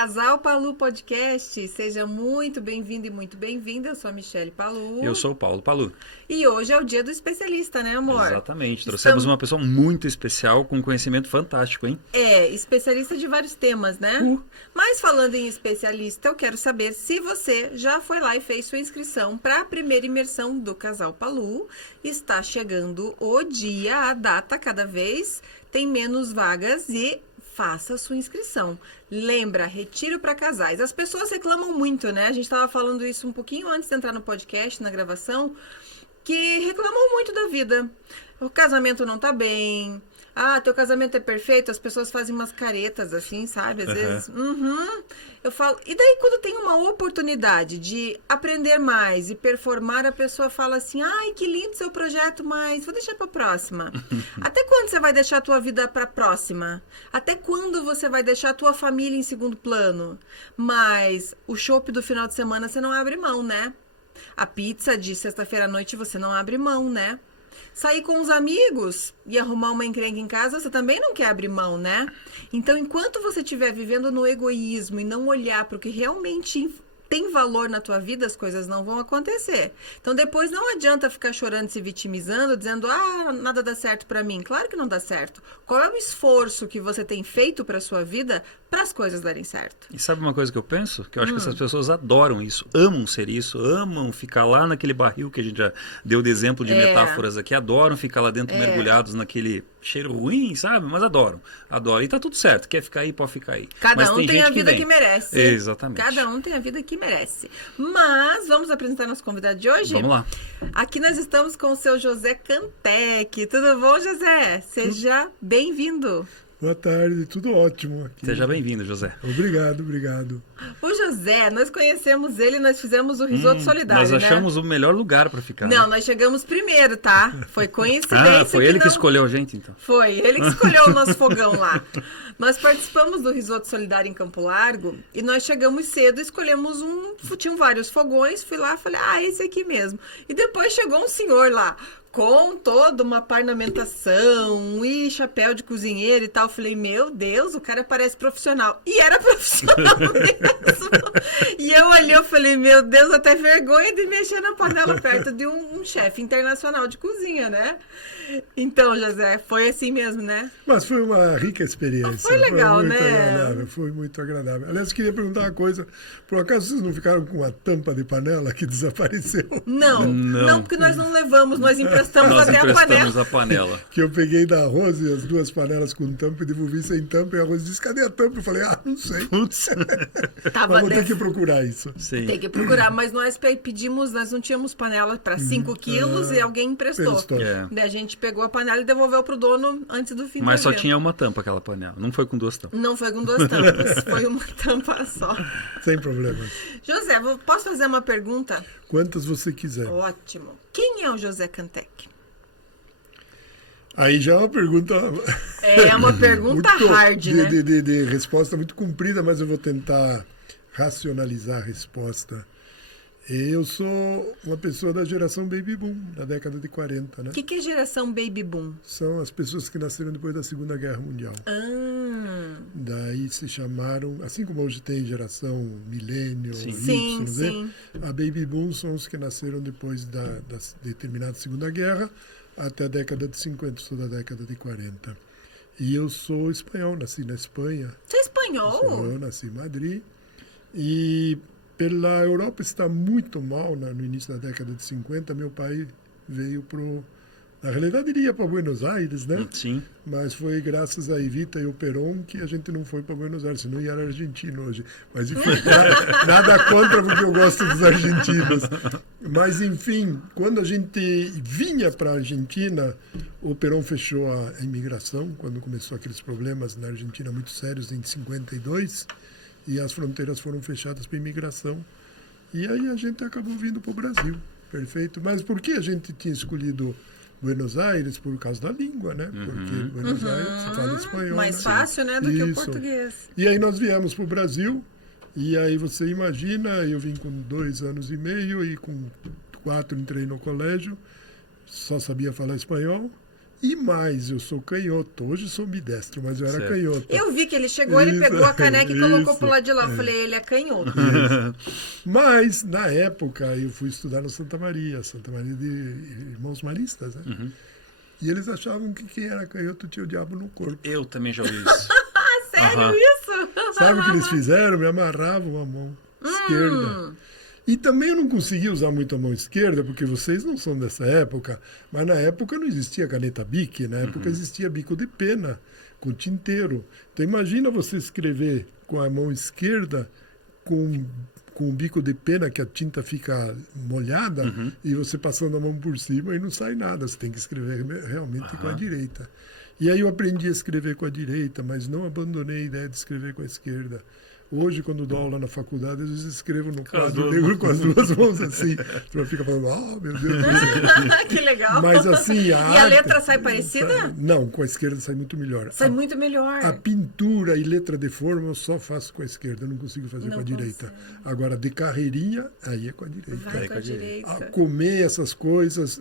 Casal Palu Podcast, seja muito bem-vindo e muito bem-vinda. Eu sou a Michele Palu. Eu sou o Paulo Palu. E hoje é o dia do especialista, né, amor? Exatamente. Trouxemos uma pessoa muito especial com conhecimento fantástico, hein? É, especialista de vários temas, né? Mas falando em especialista, eu quero saber se você já foi lá e fez sua inscrição para a primeira imersão do Casal Palu. Está chegando o dia, a data, cada vez tem menos vagas e faça sua inscrição. Lembra, retiro para casais. As pessoas reclamam muito, né? A gente estava falando isso um pouquinho antes de entrar no podcast, na gravação, que reclamam muito da vida. O casamento não tá bem. Ah, teu casamento é perfeito. As pessoas fazem umas caretas assim, sabe? Às vezes. Eu falo. E daí, quando tem uma oportunidade de aprender mais e performar, a pessoa fala assim: ai, que lindo seu projeto, mas vou deixar pra próxima. Até quando você vai deixar a tua vida pra próxima? Até quando você vai deixar a tua família em segundo plano? Mas o chopp do final de semana você não abre mão, né? A pizza de sexta-feira à noite você não abre mão, né? Sair com os amigos e arrumar uma encrenca em casa, você também não quer abrir mão, né? Então, enquanto você estiver vivendo no egoísmo e não olhar para o que realmente tem valor na tua vida, as coisas não vão acontecer. Então, depois não adianta ficar chorando, se vitimizando, dizendo, ah, nada dá certo para mim. Claro que não dá certo. Qual é o esforço que você tem feito para sua vida para as coisas darem certo? E sabe uma coisa que eu penso? Que eu acho que essas pessoas adoram isso, amam ser isso, amam ficar lá naquele barril que a gente já deu de exemplo de metáforas aqui, adoram ficar lá dentro mergulhados naquele cheiro ruim, sabe? Mas adoram. E tá tudo certo, quer ficar aí, pode ficar aí. Cada um tem a vida que merece. Exatamente. Cada um tem a vida que merece. Mas vamos apresentar nosso convidado de hoje? Vamos lá. Aqui nós estamos com o seu José Cantec. Tudo bom, José? Seja bem-vindo. Boa tarde, tudo ótimo aqui. Seja bem-vindo, José. Obrigado. O José, nós conhecemos ele, nós fizemos o risoto solidário, nós achamos o melhor lugar para ficar. Não, né? Nós chegamos primeiro, tá? Foi coincidência. Foi ele que escolheu a gente, então. Foi, ele que escolheu o nosso fogão lá. Nós participamos do risoto solidário em Campo Largo e nós chegamos cedo, escolhemos tinham vários fogões, fui lá e falei, esse aqui mesmo. E depois chegou um senhor lá, com toda uma ornamentação e chapéu de cozinheiro e tal. Falei, meu Deus, o cara parece profissional. E era profissional mesmo. E eu olhei e falei, meu Deus, até vergonha de mexer na panela perto de um chefe internacional de cozinha, né? Então, José, foi assim mesmo, né? Mas foi uma rica experiência. Foi legal, foi muito né? Agradável, foi muito agradável. Aliás, eu queria perguntar uma coisa. Por acaso vocês não ficaram com a tampa de panela que desapareceu? Não, porque nós não levamos, nós emprestamos até a panela. Que eu peguei da Rose as duas panelas com tampa e devolvi sem tampa. E a Rose disse, cadê a tampa? Eu falei, não sei. Mas vou ter que procurar isso. Sim. Tem que procurar, mas nós pedimos, nós não tínhamos panela para 5 quilos e alguém emprestou. Daí a gente pegou a panela e devolveu pro dono antes do fim do evento. Mas só tinha uma tampa aquela panela, não foi com duas tampas. Não foi com duas tampas, foi uma tampa só. Sem problemas. José, posso fazer uma pergunta? Quantas você quiser. Ótimo. Quem é o José Cantec? Aí já é uma pergunta... É uma pergunta hard, né? De resposta muito comprida, mas eu vou tentar racionalizar a resposta. Eu sou uma pessoa da geração Baby Boom, da década de 40, né? O que é geração Baby Boom? São as pessoas que nasceram depois da Segunda Guerra Mundial. Daí se chamaram, assim como hoje tem geração Millennial, Y, sim. A Baby Boom são os que nasceram depois da determinada Segunda Guerra até a década de 50, sou da década de 40. E eu sou espanhol, nasci na Espanha. Você é espanhol? Eu nasci em Madrid. E pela Europa está muito mal no início da década de 50. Meu pai veio na realidade iria para Buenos Aires, né? Sim. Mas foi graças a Evita e o Perón que a gente não foi para Buenos Aires, senão ia era argentino hoje. Mas enfim, nada contra porque eu gosto dos argentinos. Mas enfim, quando a gente vinha para a Argentina, o Perón fechou a imigração, quando começou aqueles problemas na Argentina muito sérios em 52, e as fronteiras foram fechadas para imigração. E aí a gente acabou vindo para o Brasil, perfeito. Mas por que a gente tinha escolhido Buenos Aires? Por causa da língua, né? Porque Buenos Aires se fala espanhol. Mais fácil, né, do que o português. E aí nós viemos para o Brasil, e aí você imagina, eu vim com 2 anos e meio, e com 4 entrei no colégio, só sabia falar espanhol, E mais, eu sou canhoto. Hoje sou ambidestro, mas eu era canhoto. Eu vi que ele chegou, ele pegou a caneca e colocou pro lado de lá. Eu falei, ele é canhoto. Mas, na época, eu fui estudar no Santa Maria de Irmãos Maristas, né? Uhum. E eles achavam que quem era canhoto tinha o diabo no corpo. Eu também já ouvi isso. Sério isso? Sabe o que eles fizeram? Me amarravam a mão esquerda. E também eu não conseguia usar muito a mão esquerda, porque vocês não são dessa época, mas na época não existia caneta Bic, na época existia bico de pena, com tinteiro. Então imagina você escrever com a mão esquerda, com o bico de pena, que a tinta fica molhada, e você passando a mão por cima e não sai nada, você tem que escrever realmente com a direita. E aí eu aprendi a escrever com a direita, mas não abandonei a ideia de escrever com a esquerda. Hoje, quando dou aula na faculdade, às vezes escrevo no quadro negro com as duas mãos assim. Você fica falando, meu Deus do céu. Que legal. Mas assim, E a letra sai parecida? Não, com a esquerda sai muito melhor. Sai muito melhor. A pintura e letra de forma eu só faço com a esquerda, eu não consigo fazer com a direita. Agora, de carreirinha, aí é com a direita. Vai com a direita. A comer essas coisas.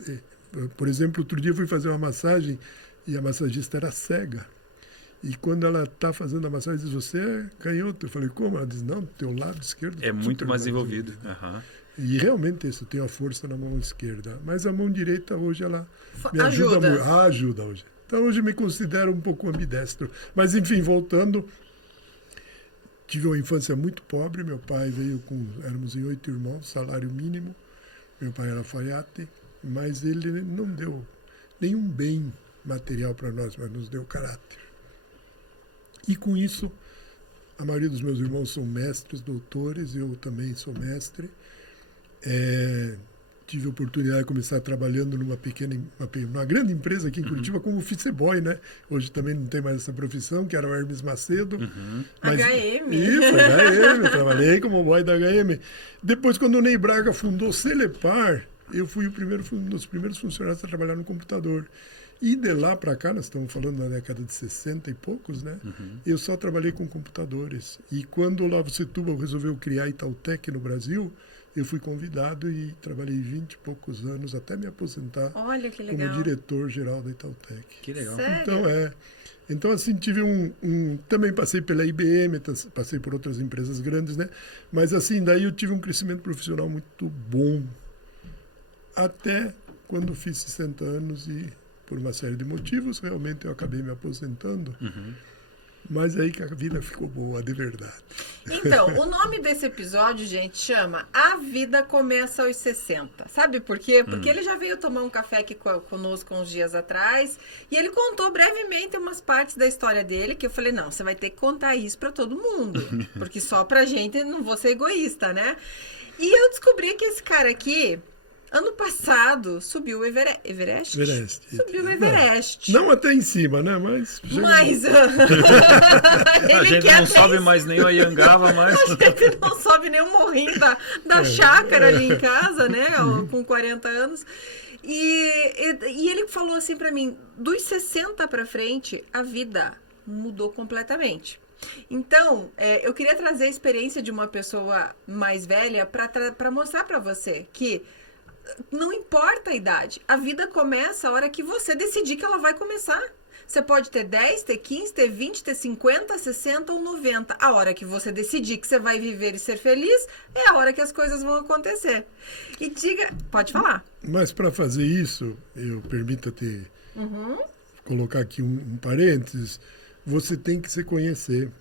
Por exemplo, outro dia eu fui fazer uma massagem e a massagista era cega. E quando ela está fazendo a massagem, diz, você é canhoto. Eu falei, como? Ela diz, não, teu lado esquerdo é muito mais envolvido. E realmente isso, eu tenho a força na mão esquerda. Mas a mão direita hoje, ela me Ajuda. muito. Ajuda hoje. Então hoje me considero um pouco ambidestro. Mas enfim, voltando, tive uma infância muito pobre. Meu pai veio éramos em 8 irmãos, salário mínimo. Meu pai era alfaiate, mas ele não deu nenhum bem material para nós, mas nos deu caráter. E com isso, a maioria dos meus irmãos são mestres, doutores, eu também sou mestre. Tive a oportunidade de começar trabalhando numa grande empresa aqui em Curitiba como office boy, né? Hoje também não tem mais essa profissão, que era o Hermes Macedo. Mas, HM. Isso, HM, eu trabalhei como boy da HM. Depois, quando o Ney Braga fundou o Celepar, eu fui um dos primeiros funcionários a trabalhar no computador. E de lá para cá, nós estamos falando da década de 60 e poucos, né? Eu só trabalhei com computadores. E quando o Olavo Setúbal resolveu criar a Itautec no Brasil, eu fui convidado e trabalhei 20 e poucos anos até me aposentar. Olha que legal. Como diretor-geral da Itautec. Que legal. Sério? Então, assim, tive também passei pela IBM, passei por outras empresas grandes, né? Mas, assim, daí eu tive um crescimento profissional muito bom. Até quando fiz 60 anos e, por uma série de motivos, realmente eu acabei me aposentando. Mas aí que a vida ficou boa, de verdade. Então, o nome desse episódio, gente, chama A Vida Começa aos 60. Sabe por quê? Porque ele já veio tomar um café aqui conosco uns dias atrás e ele contou brevemente umas partes da história dele que eu falei, não, você vai ter que contar isso pra todo mundo, porque só pra gente não vou ser egoísta, né? E eu descobri que esse cara aqui, ano passado, subiu o Everest? Subiu o Everest. Não até em cima, né? Mas a gente não sobe mais nem o Anhangaba, mas... A gente não sobe nem o morrinho da chácara ali em casa, né? Com 40 anos. E ele falou assim pra mim, dos 60 pra frente, a vida mudou completamente. Então, eu queria trazer a experiência de uma pessoa mais velha pra mostrar pra você que não importa a idade, a vida começa a hora que você decidir que ela vai começar. Você pode ter 10, ter 15, ter 20, ter 50, 60 ou 90. A hora que você decidir que você vai viver e ser feliz, é a hora que as coisas vão acontecer. E pode falar. Mas para fazer isso, permita-te colocar aqui um parênteses, você tem que se conhecer.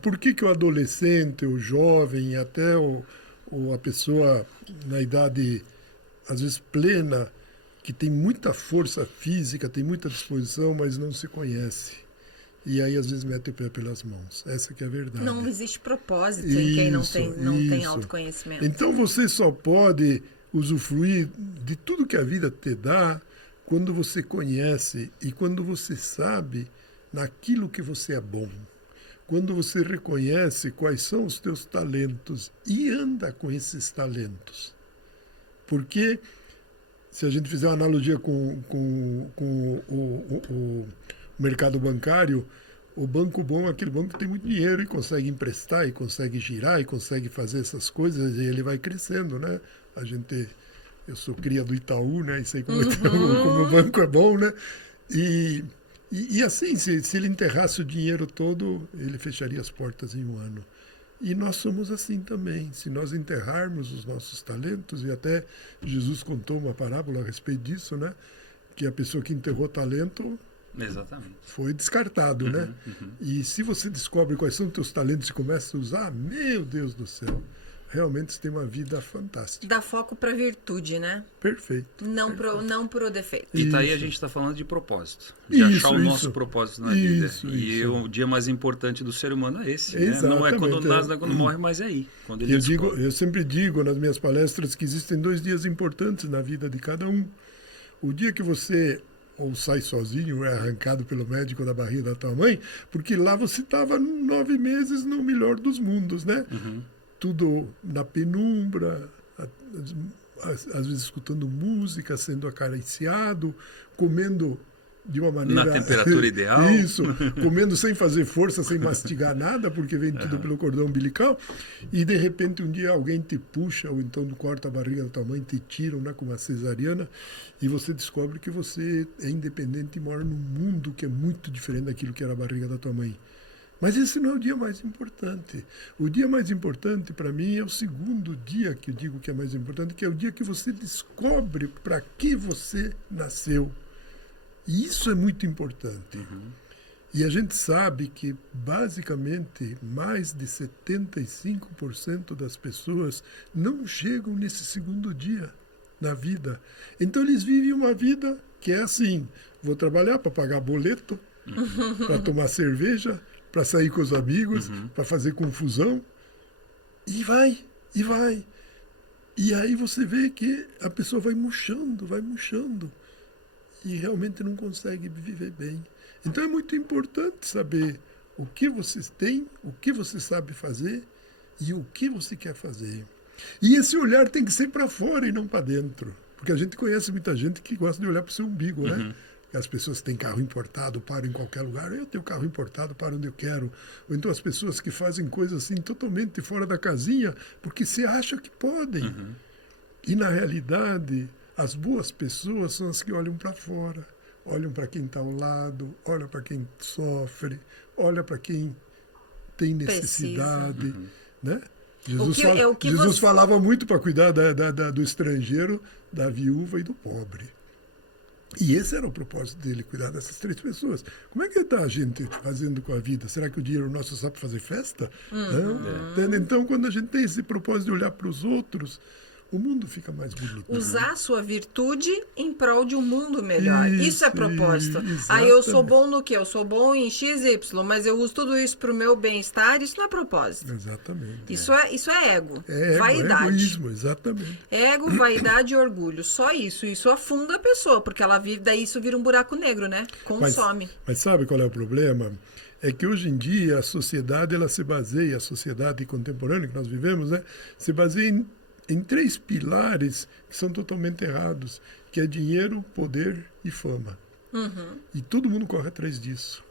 Por que o adolescente, o jovem, até ou a pessoa na idade, às vezes, plena, que tem muita força física, tem muita disposição, mas não se conhece. E aí, às vezes, mete o pé pelas mãos. Essa que é a verdade. Não existe propósito em quem não tem autoconhecimento. Então, você só pode usufruir de tudo que a vida te dá quando você conhece e quando você sabe naquilo que você é bom. Quando você reconhece quais são os teus talentos e anda com esses talentos. Porque, se a gente fizer uma analogia com o mercado bancário, o banco bom é aquele banco que tem muito dinheiro e consegue emprestar, e consegue girar, e consegue fazer essas coisas, e ele vai crescendo, né? A gente Eu sou cria do Itaú, né? E sei como, como o banco é bom, né? E assim, se ele enterrasse o dinheiro todo, ele fecharia as portas em um ano. E nós somos assim também. Se nós enterrarmos os nossos talentos, e até Jesus contou uma parábola a respeito disso, né? Que a pessoa que enterrou talento Exatamente. foi descartado, né? E se você descobre quais são os teus talentos e começa a usar, meu Deus do céu, realmente você tem uma vida fantástica. Dá foco para virtude, né? Perfeito. Não pro defeito. E tá aí a gente está falando de propósito, de achar o nosso propósito na vida. E o dia mais importante do ser humano é esse, né? Não é quando nasce, não é quando morre, mas é aí. Quando ele eu sempre digo nas minhas palestras que existem 2 dias importantes na vida de cada um. O dia que você ou sai sozinho, ou é arrancado pelo médico da barriga da tua mãe, porque lá você estava 9 meses no melhor dos mundos, né? Tudo na penumbra, às vezes escutando música, sendo acariciado, comendo de uma maneira... Na temperatura ideal. Isso, comendo sem fazer força, sem mastigar nada, porque vem tudo pelo cordão umbilical, e de repente um dia alguém te puxa, ou então corta a barriga da tua mãe, te tiram, né, com uma cesariana, e você descobre que você é independente e mora num mundo que é muito diferente daquilo que era a barriga da tua mãe. Mas esse não é o dia mais importante. O dia mais importante para mim é o segundo dia que eu digo que é mais importante, que é o dia que você descobre para que você nasceu. E isso é muito importante. E a gente sabe que, basicamente, mais de 75% das pessoas não chegam nesse segundo dia na vida. Então, eles vivem uma vida que é assim: vou trabalhar para pagar boleto, para tomar cerveja, para sair com os amigos, para fazer confusão. E vai, e vai. E aí você vê que a pessoa vai murchando, e realmente não consegue viver bem. Então é muito importante saber o que você tem, o que você sabe fazer e o que você quer fazer. E esse olhar tem que ser para fora e não para dentro. Porque a gente conhece muita gente que gosta de olhar para o seu umbigo, né? As pessoas têm carro importado, param em qualquer lugar. Eu tenho carro importado, paro onde eu quero. Ou então as pessoas que fazem coisas assim totalmente fora da casinha, porque se acha que podem. E na realidade, as boas pessoas são as que olham para fora, olham para quem está ao lado, olham para quem sofre, olham para quem tem necessidade. Né? Jesus falava muito para cuidar do estrangeiro, da viúva e do pobre. E esse era o propósito dele, cuidar dessas 3 pessoas. Como é que está a gente fazendo com a vida? Será que o dinheiro nosso só para fazer festa? Então, quando a gente tem esse propósito de olhar para os outros, o mundo fica mais bonito. Usar a sua virtude em prol de um mundo melhor. Isso é propósito. Exatamente. Aí eu sou bom no quê? Eu sou bom em XY, mas eu uso tudo isso para o meu bem-estar. Isso não é propósito. Exatamente. Isso é ego. É vaidade. É egoísmo, exatamente. Ego, vaidade e orgulho. Só isso. Isso afunda a pessoa, porque ela vive, daí isso vira um buraco negro, né? Consome. Mas sabe qual é o problema? É que hoje em dia a sociedade, ela se baseia, a sociedade contemporânea que nós vivemos, né, se baseia em 3 pilares que são totalmente errados, que é dinheiro, poder e fama. E todo mundo corre atrás disso.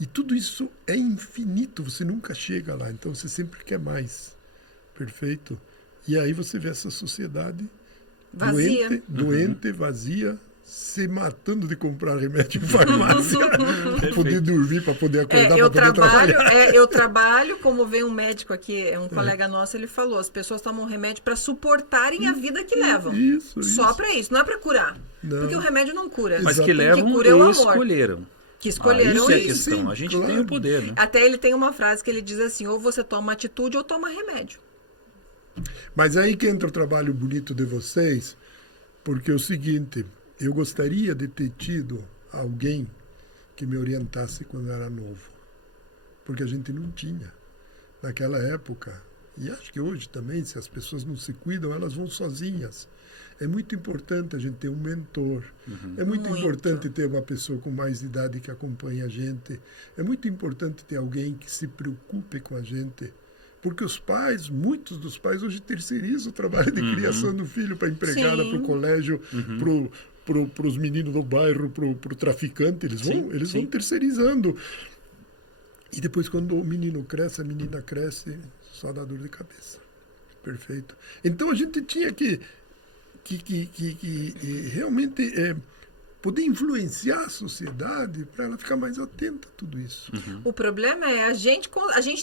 E tudo isso é infinito, você nunca chega lá, então você sempre quer mais. Perfeito? E aí você vê essa sociedade vazia, doente, vazia, se matando de comprar remédio em farmácia para poder dormir, para poder acordar, para poder trabalhar. Eu trabalho, como veio um médico aqui, um colega nosso, ele falou, as pessoas tomam remédio para suportarem a vida que levam. Só para isso, não é para curar. Não. Porque o remédio não cura. Mas que levam e escolheram. Que escolheram isso. É a questão. Sim, a gente tem o poder, né? Até ele tem uma frase que ele diz assim, ou você toma atitude ou toma remédio. Mas aí que entra o trabalho bonito de vocês, porque é o seguinte... Eu gostaria de ter tido alguém que me orientasse quando eu era novo. Porque a gente não tinha. Naquela época, e acho que hoje também, se as pessoas não se cuidam, elas vão sozinhas. É muito importante a gente ter um mentor. É muito importante ter uma pessoa com mais idade que acompanhe a gente. É muito importante ter alguém que se preocupe com a gente. Porque os pais, muitos dos pais hoje terceirizam o trabalho de criação do filho para a empregada, para o colégio, para os meninos do bairro, para o traficante, eles vão terceirizando. E depois, quando o menino cresce, a menina cresce, só dá dor de cabeça. Perfeito. Então, a gente tinha que realmente poder influenciar a sociedade para ela ficar mais atenta a tudo isso. O problema é a gente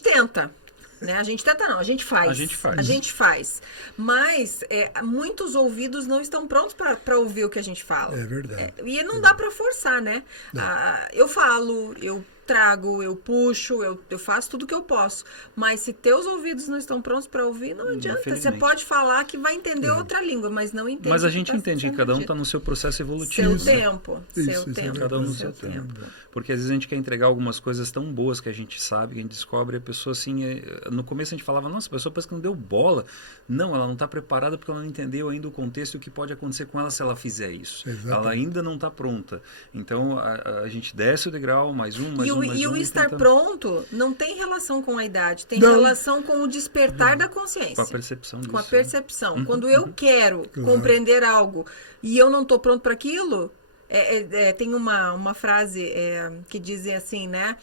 tenta. Né? A gente tenta não, a gente faz. A gente faz. Mas muitos ouvidos não estão prontos para ouvir o que a gente fala. É verdade. E não dá para forçar, né? Eu falo, eu trago, eu puxo, eu faço tudo que eu posso. Mas se teus ouvidos não estão prontos para ouvir, não adianta. Você pode falar que vai entender outra língua, mas não entende. Mas a gente entende que cada um está no seu processo evolutivo. Seu tempo. Cada um no seu tempo. Porque às vezes a gente quer entregar algumas coisas tão boas que a gente sabe, que a gente descobre, a pessoa assim, no começo a gente falava, nossa, a pessoa parece que não deu bola. Não, ela não está preparada porque ela não entendeu ainda o contexto e o que pode acontecer com ela se ela fizer isso. Exatamente. Ela ainda não está pronta. Então a gente desce o degrau, mais um, mais um. E o estar pronto não tem relação com a idade, tem relação com o despertar da consciência. Com a percepção disso. Com a percepção. Quando eu quero compreender algo e eu não estou pronto para aquilo, tem uma frase que dizem assim, né?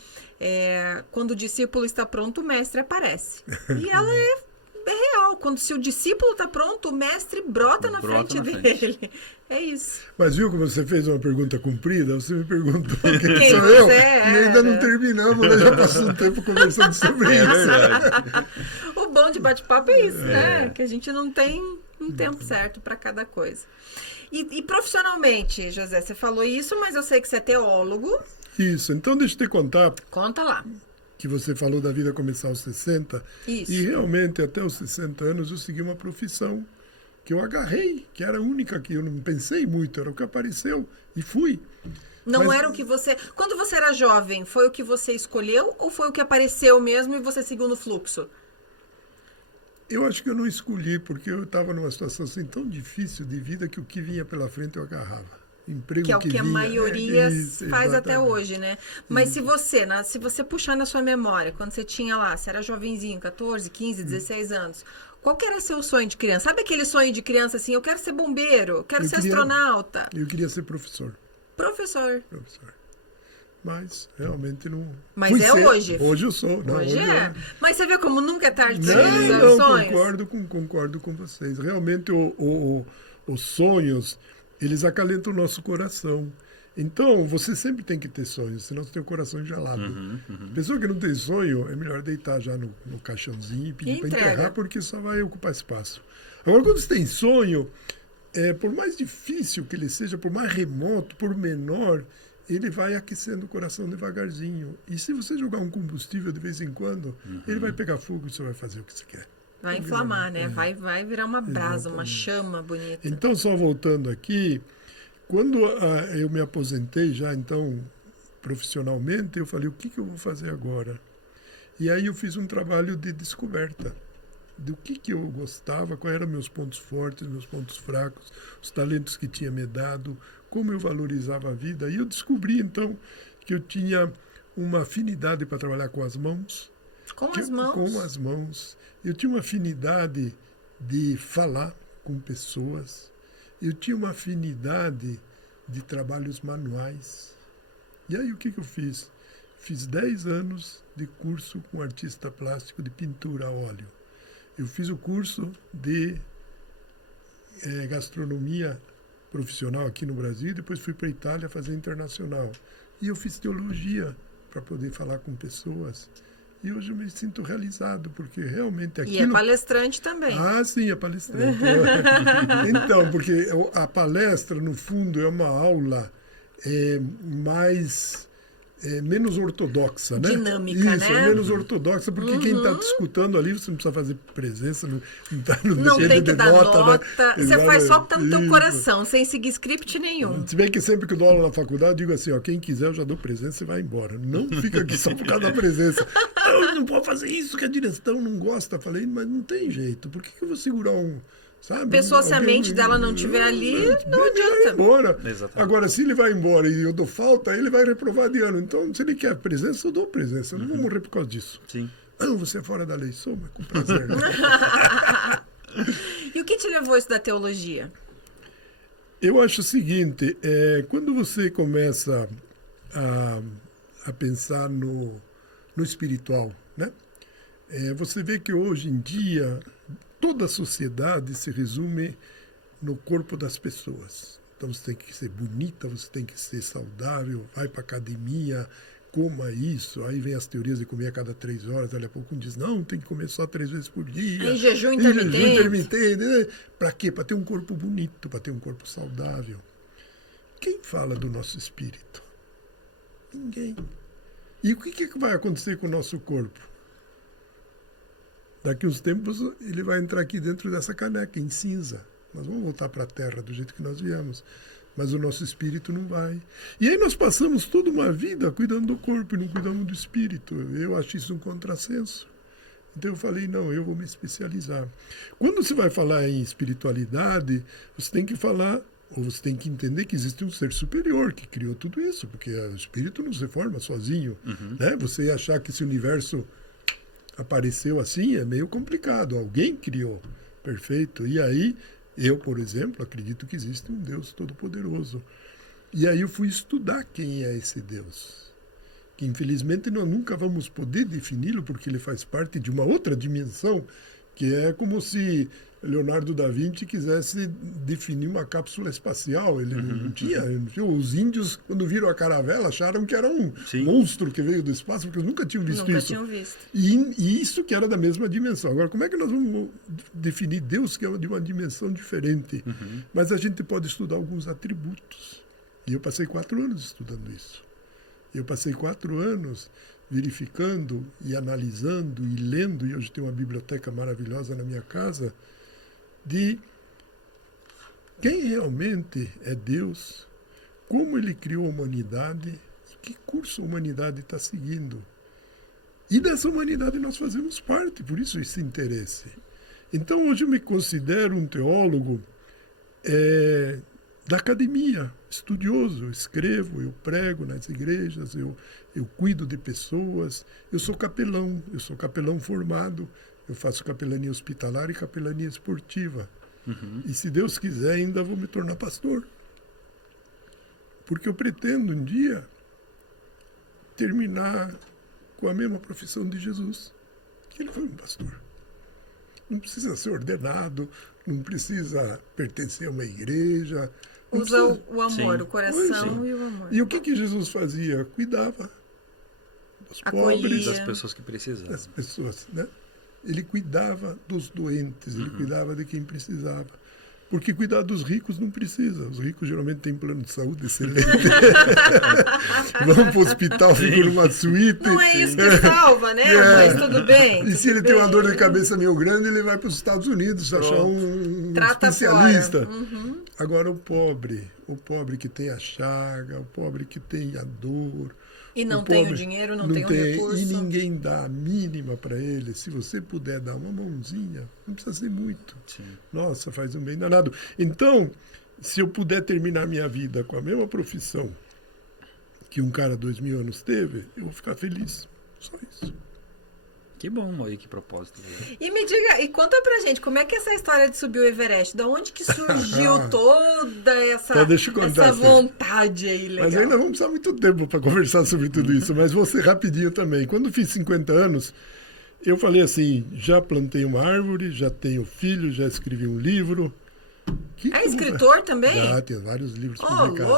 Quando o discípulo está pronto, o mestre aparece. E ela é real. Quando se o discípulo está pronto, o mestre brota na frente dele. É isso. Mas viu como você fez uma pergunta comprida? Você me perguntou quem sou eu e ainda não terminamos, né? Já passou um tempo conversando sobre isso. Verdade. O bom de bate-papo é isso, né? Que a gente não tem um tempo certo para cada coisa. E profissionalmente, José, você falou isso, mas eu sei que você é teólogo. Isso. Então deixa eu te contar. Conta lá. Que você falou da vida começar aos 60. Isso. E realmente, até os 60 anos, eu segui uma profissão que eu agarrei, que era a única que eu não pensei muito, era o que apareceu e fui. Não era o que você... Quando você era jovem, foi o que você escolheu ou foi o que apareceu mesmo e você seguiu no fluxo? Eu acho que eu não escolhi, porque eu estava numa situação assim tão difícil de vida que o que vinha pela frente eu agarrava. Emprego que é o que vinha, a maioria faz exatamente. Até hoje, né? Mas se você puxar na sua memória, quando você tinha lá, você era jovenzinho, 14, 15, 16 anos, qual que era seu sonho de criança? Sabe aquele sonho de criança assim, eu quero ser bombeiro, quero ser astronauta? Eu queria ser professor. Professor. Mas realmente não... Mas hoje. Hoje eu sou. Não, hoje é. Mas você viu como nunca é tarde para realizar os sonhos? Concordo com vocês. Realmente os sonhos, eles acalentam o nosso coração. Então, você sempre tem que ter sonhos, senão você tem o coração gelado. Pessoa que não tem sonho, é melhor deitar já no caixãozinho e pedir para enterrar, porque só vai ocupar espaço. Agora, quando você tem sonho, por mais difícil que ele seja, por mais remoto, por menor, ele vai aquecendo o coração devagarzinho. E se você jogar um combustível de vez em quando, ele vai pegar fogo e você vai fazer o que você quer. Vai inflamar, né? Vai virar uma brasa, uma chama bonita. Então, só voltando aqui, quando eu me aposentei já, então, profissionalmente, eu falei, o que eu vou fazer agora? E aí eu fiz um trabalho de descoberta do que eu gostava, quais eram meus pontos fortes, meus pontos fracos, os talentos que tinha me dado, como eu valorizava a vida. E eu descobri, então, que eu tinha uma afinidade para trabalhar com as mãos. Com as mãos? Com as mãos. Eu tinha uma afinidade de falar com pessoas. Eu tinha uma afinidade de trabalhos manuais. E aí o que eu fiz? Fiz 10 anos de curso com artista plástico de pintura a óleo. Eu fiz o curso de gastronomia profissional aqui no Brasil, depois fui para a Itália fazer internacional. E eu fiz teologia para poder falar com pessoas. E hoje eu me sinto realizado, porque realmente aquilo... E é palestrante também. Ah, sim, é palestrante. Então, porque a palestra, no fundo, é uma aula menos ortodoxa, né? Dinâmica, Isso, né? Menos ortodoxa, porque quem está te escutando ali, você não precisa fazer presença, não tem que dar nota. Né? Você faz só o que está no teu coração, sem seguir script nenhum. Se bem que sempre que eu dou aula na faculdade, eu digo assim, quem quiser eu já dou presença, você vai embora. Não fica aqui só por causa da presença. Não pode fazer isso, que a direção não gosta. Falei, mas não tem jeito. Por que eu vou segurar sabe? Pessoa, se a mente dela não estiver ali, não adianta. Embora. Exatamente. Agora, se ele vai embora e eu dou falta, ele vai reprovar de ano. Então, se ele quer presença, eu dou presença. Eu não vou morrer por causa disso. Sim. Você é fora da lei. Sou, mas com prazer. E o que te levou a estudar teologia? Eu acho o seguinte, quando você começa a pensar no espiritual, né? Você vê que hoje em dia toda a sociedade se resume no corpo das pessoas. Então você tem que ser bonita, você tem que ser saudável, vai para academia, coma isso. Aí vem as teorias de comer a cada 3 horas, daqui a pouco um diz, não, tem que comer só 3 vezes por dia. Em jejum intermitente. Para quê? Para ter um corpo bonito, para ter um corpo saudável. Quem fala do nosso espírito? Ninguém. E o que vai acontecer com o nosso corpo? Daqui uns tempos ele vai entrar aqui dentro dessa caneca, em cinza. Nós vamos voltar para a terra do jeito que nós viemos. Mas o nosso espírito não vai. E aí nós passamos toda uma vida cuidando do corpo e não cuidamos do espírito. Eu acho isso um contrassenso. Então eu falei, não, eu vou me especializar. Quando você vai falar em espiritualidade, você tem que falar, ou você tem que entender que existe um ser superior que criou tudo isso, porque o espírito não se forma sozinho. Né? Você achar que esse universo apareceu assim é meio complicado. Alguém criou. Perfeito. E aí, eu, por exemplo, acredito que existe um Deus todo-poderoso. E aí eu fui estudar quem é esse Deus. Que infelizmente nós nunca vamos poder defini-lo, porque ele faz parte de uma outra dimensão, que é como se Leonardo da Vinci quisesse definir uma cápsula espacial. Ele não tinha. Os índios, quando viram a caravela, acharam que era um monstro que veio do espaço, porque eles nunca tinham visto isso. E isso que era da mesma dimensão. Agora, como é que nós vamos definir Deus, que é de uma dimensão diferente? Mas a gente pode estudar alguns atributos. E eu passei 4 anos estudando isso. Eu passei 4 anos verificando e analisando e lendo, e hoje tenho uma biblioteca maravilhosa na minha casa, de quem realmente é Deus, como ele criou a humanidade, e que curso a humanidade está seguindo. E dessa humanidade nós fazemos parte, por isso esse interesse. Então hoje eu me considero um teólogo da academia, estudioso, eu escrevo, eu prego nas igrejas, eu cuido de pessoas, eu sou capelão formado, eu faço capelania hospitalar e capelania esportiva. E se Deus quiser, ainda vou me tornar pastor. Porque eu pretendo um dia terminar com a mesma profissão de Jesus, que ele foi um pastor. Não precisa ser ordenado, não precisa pertencer a uma igreja. Usa o amor, o coração e o amor. E o que Jesus fazia? Cuidava dos pobres, das pessoas que precisavam. Das pessoas, né? Ele cuidava dos doentes, ele cuidava de quem precisava. Porque cuidar dos ricos não precisa. Os ricos geralmente têm plano de saúde excelente. Vão para o hospital, ficam numa suíte. Não é isso que salva, né? Mas tudo bem. E se ele tem uma dor de cabeça meio grande, ele vai para os Estados Unidos achar um especialista. Agora o pobre que tem a chaga, o pobre que tem a dor. E não tem o dinheiro, não tem o recurso. E ninguém dá a mínima para ele. Se você puder dar uma mãozinha, não precisa ser muito. Nossa, faz um bem danado. Então, se eu puder terminar minha vida com a mesma profissão que um cara 2000 anos teve, eu vou ficar feliz. Só isso. Que bom, aí que propósito. E me diga, e conta pra gente, como é que é essa história de subir o Everest? Da onde que surgiu toda essa vontade aí legal? Mas ainda vamos precisar muito tempo para conversar sobre tudo isso, mas vou ser rapidinho também. Quando fiz 50 anos, eu falei assim, já plantei uma árvore, já tenho filho, já escrevi um livro. É escritor também? Já, tem vários livros publicados.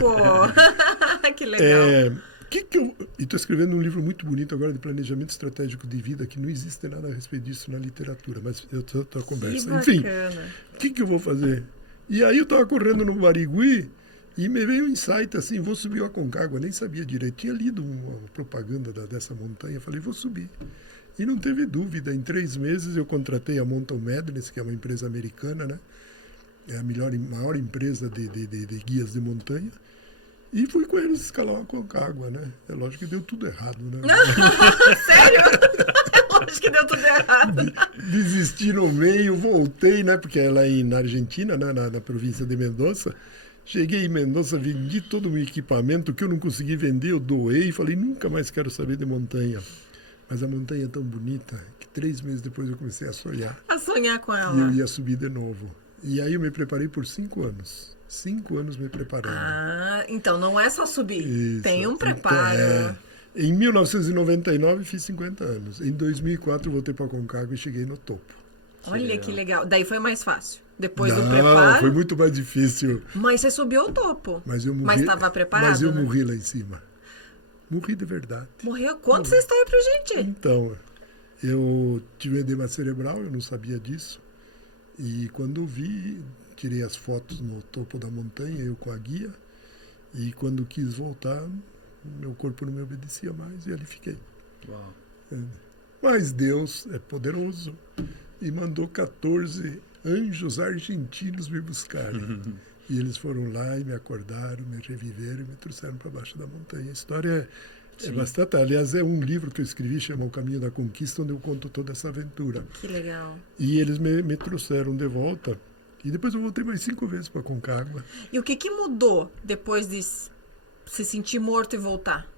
Louco! Que legal! E estou escrevendo um livro muito bonito agora de planejamento estratégico de vida, que não existe nada a respeito disso na literatura, mas eu estou a conversa. Enfim, o que eu vou fazer? E aí eu estava correndo no Barigui e me veio um insight assim, vou subir o Aconcagua, nem sabia direito. Tinha lido uma propaganda dessa montanha, falei, vou subir. E não teve dúvida, em 3 meses eu contratei a Mountain Madness, que é uma empresa americana, né? É a maior empresa de guias de montanha. E fui com eles escalar o Aconcagua, né? É lógico que deu tudo errado, né? Sério? É lógico que deu tudo errado. Desisti no meio, voltei, né? Porque é lá na Argentina, né? Na província de Mendoza. Cheguei em Mendoza, vendi todo o meu equipamento, que eu não consegui vender, eu doei. Falei, nunca mais quero saber de montanha. Mas a montanha é tão bonita que 3 meses depois eu comecei a sonhar. A sonhar com ela. E eu ia subir de novo. E aí eu me preparei por 5 anos. 5 anos me preparando. Então não é só subir. Isso. Tem um preparo. Em 1999 fiz 50 anos. Em 2004 voltei para Aconcagua e cheguei no topo. Olha que legal. Daí foi mais fácil. Depois do Não, preparo. foi muito mais difícil. Mas você subiu ao topo. Mas eu morri. Mas estava preparado? Mas eu né? morri lá em cima. Morri de verdade. Morreu? Conta essa história pra gente. Então, eu tive edema cerebral, eu não sabia disso. E quando eu vi, tirei as fotos no topo da montanha, eu com a guia. E quando quis voltar, meu corpo não me obedecia mais e ali fiquei. Uau. Mas Deus é poderoso e mandou 14 anjos argentinos me buscar. E eles foram lá e me acordaram, me reviveram e me trouxeram para baixo da montanha. A história é bastante... Aliás, é um livro que eu escrevi, chama O Caminho da Conquista, onde eu conto toda essa aventura. Que legal. E eles me trouxeram de volta. E depois eu voltei mais 5 vezes para Concagua. E o que mudou depois de se sentir morto e voltar?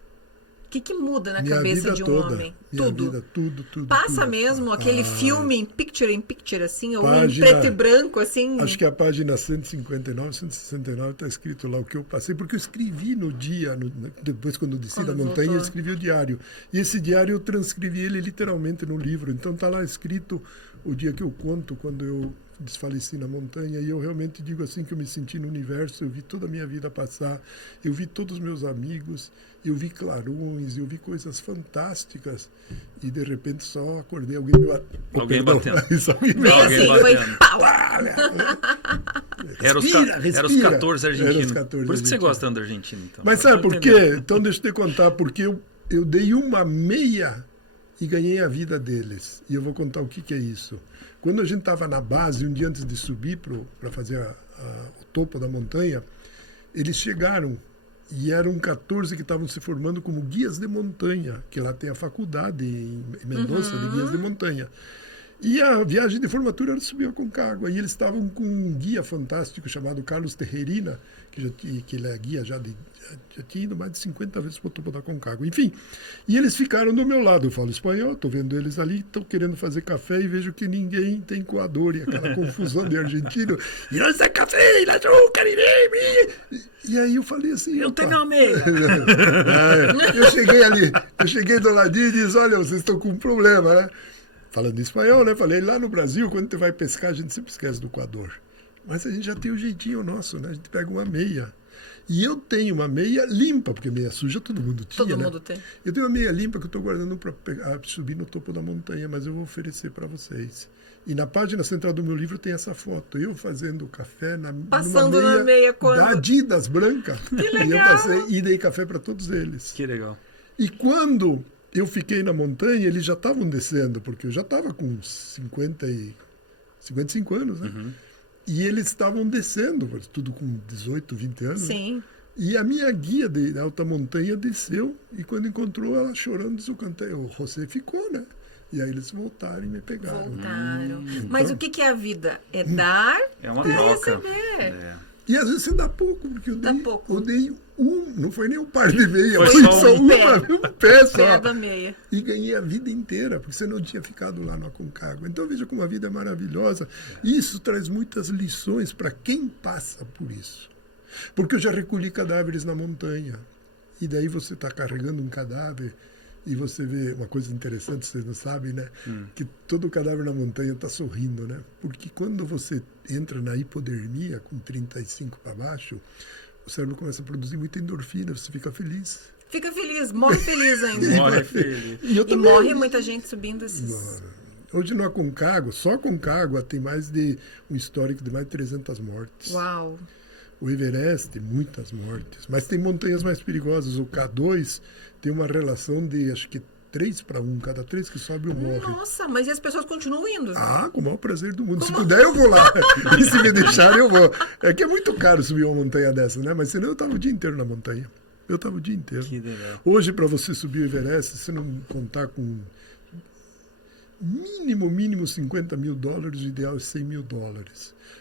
O que muda na cabeça de um homem? Tudo. Tudo. Passa tudo. mesmo aquele filme em picture, assim, ou em preto e branco, assim? Acho que a página 159, 169 está escrito lá o que eu passei, porque eu escrevi no dia, depois quando eu desci da montanha, eu escrevi o diário. E esse diário eu transcrevi ele literalmente no livro. Então está lá escrito o dia que eu conto, quando eu desfaleci na montanha, e eu realmente digo assim que eu me senti no universo, eu vi toda a minha vida passar, eu vi todos os meus amigos, eu vi clarões, eu vi coisas fantásticas, e de repente só acordei, alguém me bateu. Alguém batendo. Foi pau! Era os 14 argentinos. Por isso que você gosta da Argentina, então. Mas sabe por quê? Então deixa eu te contar, porque eu dei uma meia e ganhei a vida deles. E eu vou contar o que é isso. Quando a gente estava na base, um dia antes de subir para fazer o topo da montanha, eles chegaram e eram 14 que estavam se formando como guias de montanha, que lá tem a faculdade em Mendoza de guias de montanha. E a viagem de formatura era subir a Concagua. E eles estavam com um guia fantástico chamado Carlos Terreirina, que ele é guia já tinha ido mais de 50 vezes para o topo da Concagua. Enfim, e eles ficaram do meu lado. Eu falo espanhol, estou vendo eles ali, estou querendo fazer café e vejo que ninguém tem coador. E aquela confusão de argentino. E nós é café, e açúcar, e aí eu falei assim... Eu tenho uma meia. Eu cheguei ali, eu cheguei do ladinho e disse, olha, vocês estão com um problema, né? Falando em espanhol, né? Falei, lá no Brasil, quando você vai pescar, a gente sempre esquece do coador. Mas a gente já tem o jeitinho nosso, né? A gente pega uma meia. E eu tenho uma meia limpa, porque meia suja todo mundo tinha, Todo né? mundo tem. Eu tenho uma meia limpa que eu estou guardando para subir no topo da montanha, mas eu vou oferecer para vocês. E na página central do meu livro tem essa foto. Eu fazendo café Passando numa na meia quando... da Adidas branca. Que legal! E eu passei e dei café para todos eles. Que legal. E quando eu fiquei na montanha, eles já estavam descendo, porque eu já estava com 55 anos, né? Uhum. E eles estavam descendo, tudo com 18, 20 anos. Sim. Né? E a minha guia de alta montanha desceu, e quando encontrou ela chorando, disse, o José ficou, né? E aí eles voltaram e me pegaram. Voltaram. Mas o que é a vida? É dar É uma pra troca. receber. É. E às vezes você dá pouco, porque Dá pouco. eu dei não foi nem um par de meia, Foi foi só só um pé. um pé só. Pé da meia. E ganhei a vida inteira, porque você não tinha ficado lá no Aconcagua. Então veja como a vida é maravilhosa. Isso traz muitas lições para quem passa por isso. Porque eu já recolhi cadáveres na montanha. E daí você está carregando um cadáver e você vê uma coisa interessante, vocês não sabem, né? Que todo cadáver na montanha está sorrindo, né? Porque quando você entra na hipodermia, com 35 para baixo, o cérebro começa a produzir muita endorfina, você fica feliz. Fica feliz, morre feliz ainda. Morre feliz. E eu E também. morre muita gente subindo esses... Hoje no Aconcagua, só Aconcagua tem um histórico de mais de 300 mortes. Uau. O Everest tem muitas mortes, mas tem montanhas mais perigosas. O K2 tem uma relação de, acho que 3-1, cada 3 que sobe, um morre. Nossa, mas e as pessoas continuam indo? Ah, com o maior prazer do mundo. Se puder, eu vou lá. E se me deixarem, eu vou. É que é muito caro subir uma montanha dessa, né? Mas senão eu estava o dia inteiro na montanha. Eu estava o dia inteiro. Que legal. Hoje, para você subir o Everest, se você não contar com mínimo $50 mil, o ideal é $100 mil.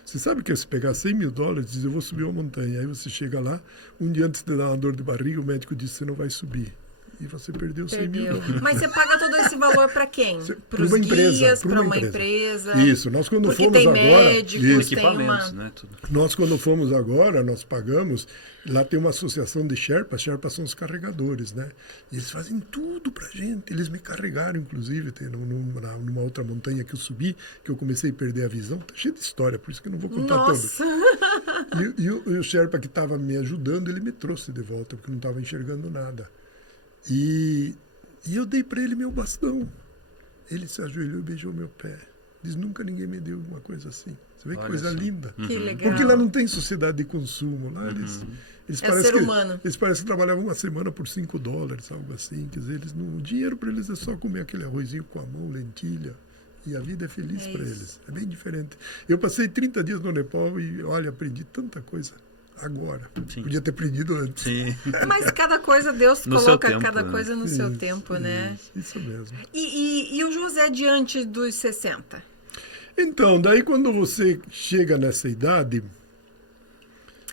Você sabe que se pegar $100 mil e dizer, eu vou subir uma montanha, aí você chega lá, um dia antes de dar uma dor de barriga, o médico diz, você não vai subir. e você perdeu 100 mil dólares. Mas você paga todo esse valor para quem? Para os guias, para uma empresa? Isso, nós quando porque fomos tem agora... médicos, equipamentos, né? Tudo. Nós quando fomos agora, nós pagamos... Lá tem uma associação de Sherpas são os carregadores, né? E eles fazem tudo pra gente. Eles me carregaram, inclusive, numa outra montanha que eu subi, que eu comecei a perder a visão. Tá cheio de história, por isso que eu não vou contar Nossa. toda. E o Sherpa que estava me ajudando, ele me trouxe de volta, porque eu não estava enxergando nada. E eu dei para ele meu bastão. Ele se ajoelhou e beijou meu pé. Diz, nunca ninguém me deu uma coisa assim. Você vê que coisa linda. Que legal. Porque lá não tem sociedade de consumo. Lá eles parecem ser humano. Eles parecem que trabalhavam uma semana por $5, algo assim. Quer dizer, o dinheiro para eles é só comer aquele arrozinho com a mão, lentilha. E a vida é feliz para eles. É bem diferente. Eu passei 30 dias no Nepal e, olha, aprendi tanta coisa. Agora. Sim. Podia ter aprendido antes. Sim. Mas cada coisa, Deus no coloca tempo, cada né? coisa no seu tempo, né? Isso mesmo. E o José diante dos 60? Então, daí quando você chega nessa idade...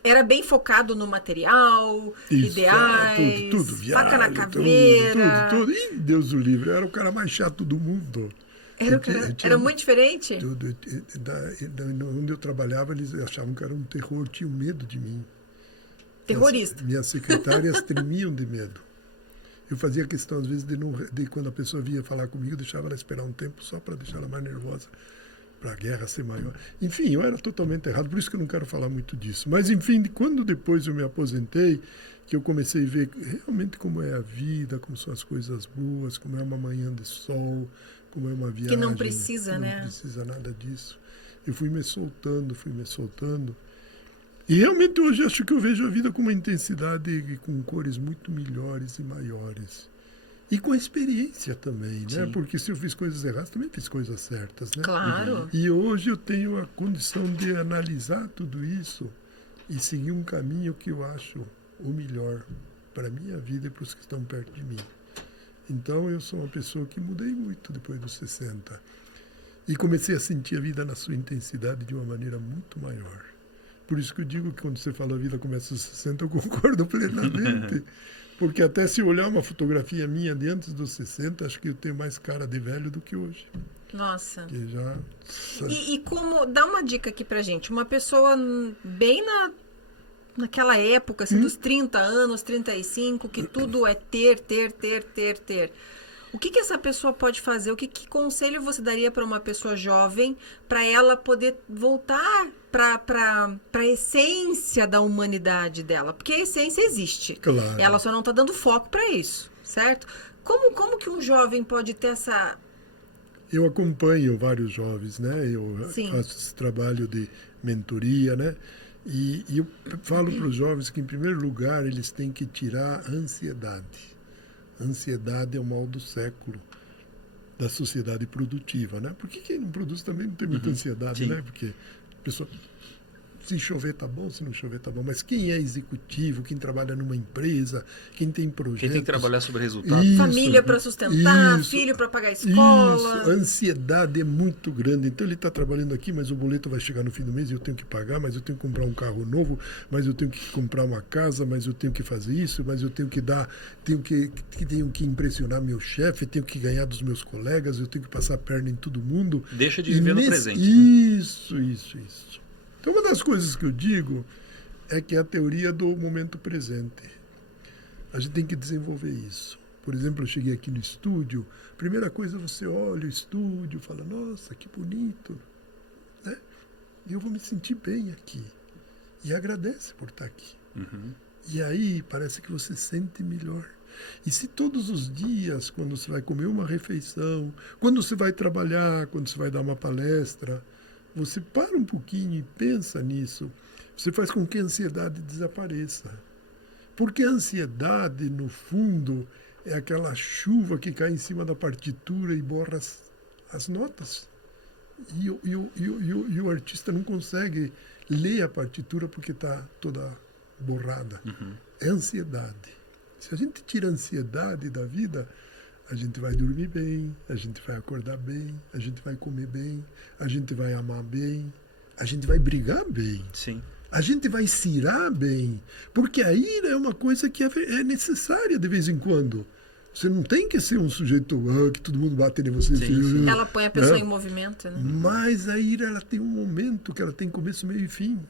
Era bem focado no material, ideais, tudo, viagem, faca na caveira. Tudo. Ih, Deus o livre, eu era o cara mais chato do mundo. Era muito diferente? Tudo. Onde eu trabalhava, eles achavam que era um terror, tinham medo de mim. Terrorista. Minhas secretárias tremiam de medo. Eu fazia questão, às vezes, de quando a pessoa vinha falar comigo, eu deixava ela esperar um tempo só para deixar ela mais nervosa, para a guerra ser maior. Enfim, eu era totalmente errado, por isso que eu não quero falar muito disso. Mas, enfim, quando depois eu me aposentei, que eu comecei a ver realmente como é a vida, como são as coisas boas, como é uma manhã de sol, como é uma viagem. Que não precisa, né? Não precisa nada disso. Eu fui me soltando. E realmente hoje acho que eu vejo a vida com uma intensidade, com cores muito melhores e maiores. E com a experiência também, né? Sim. Porque se eu fiz coisas erradas, também fiz coisas certas, né? Claro. E hoje eu tenho a condição de analisar tudo isso e seguir um caminho que eu acho o melhor para a minha vida e para os que estão perto de mim. Então eu sou uma pessoa que mudei muito depois dos 60. E comecei a sentir a vida na sua intensidade de uma maneira muito maior. Por isso que eu digo que quando você fala a vida começa aos 60, eu concordo plenamente. Porque até se olhar uma fotografia minha de antes dos 60, acho que eu tenho mais cara de velho do que hoje. Nossa. Que já... E como... Dá uma dica aqui pra gente. Uma pessoa bem naquela época, assim, dos 30 anos, 35, que tudo é ter. O que essa pessoa pode fazer? Que conselho você daria para uma pessoa jovem para ela poder voltar para a essência da humanidade dela? Porque a essência existe. Claro. Ela só não está dando foco para isso, certo? Como que um jovem pode ter essa... Eu acompanho vários jovens, né? Eu faço esse trabalho de mentoria, né? E eu falo para os jovens que, em primeiro lugar, eles têm que tirar a ansiedade. A ansiedade é o mal do século da sociedade produtiva, né? Porque quem não produz também não tem muita ansiedade, né? Porque a pessoa, se chover tá bom, se não chover tá bom. Mas quem é executivo, quem trabalha numa empresa, quem tem projetos... Quem tem que trabalhar sobre resultados. Família para sustentar, filho para pagar a escola. Isso, a ansiedade é muito grande. Então ele está trabalhando aqui, mas o boleto vai chegar no fim do mês e eu tenho que pagar, mas eu tenho que comprar um carro novo, mas eu tenho que comprar uma casa, mas eu tenho que fazer isso, mas eu tenho que tenho que impressionar meu chefe, tenho que ganhar dos meus colegas, eu tenho que passar a perna em todo mundo. Deixa de viver no presente. Isso. Então, uma das coisas que eu digo é que é a teoria do momento presente. A gente tem que desenvolver isso. Por exemplo, eu cheguei aqui no estúdio, a primeira coisa você olha o estúdio, fala, nossa, que bonito, né? E eu vou me sentir bem aqui. E agradece por estar aqui. E aí parece que você sente melhor. E se todos os dias, quando você vai comer uma refeição, quando você vai trabalhar, quando você vai dar uma palestra, você para um pouquinho e pensa nisso, você faz com que a ansiedade desapareça. Porque a ansiedade, no fundo, é aquela chuva que cai em cima da partitura e borra as notas. E o artista não consegue ler a partitura porque está toda borrada. É ansiedade. Se a gente tira a ansiedade da vida, a gente vai dormir bem, a gente vai acordar bem, a gente vai comer bem, a gente vai amar bem, a gente vai brigar bem. Sim. A gente vai se irar bem, porque a ira é uma coisa que é necessária de vez em quando. Você não tem que ser um sujeito que todo mundo bate em você. Sim. Ela põe a pessoa em movimento, né? Mas a ira, ela tem um momento que ela tem começo, meio e fim.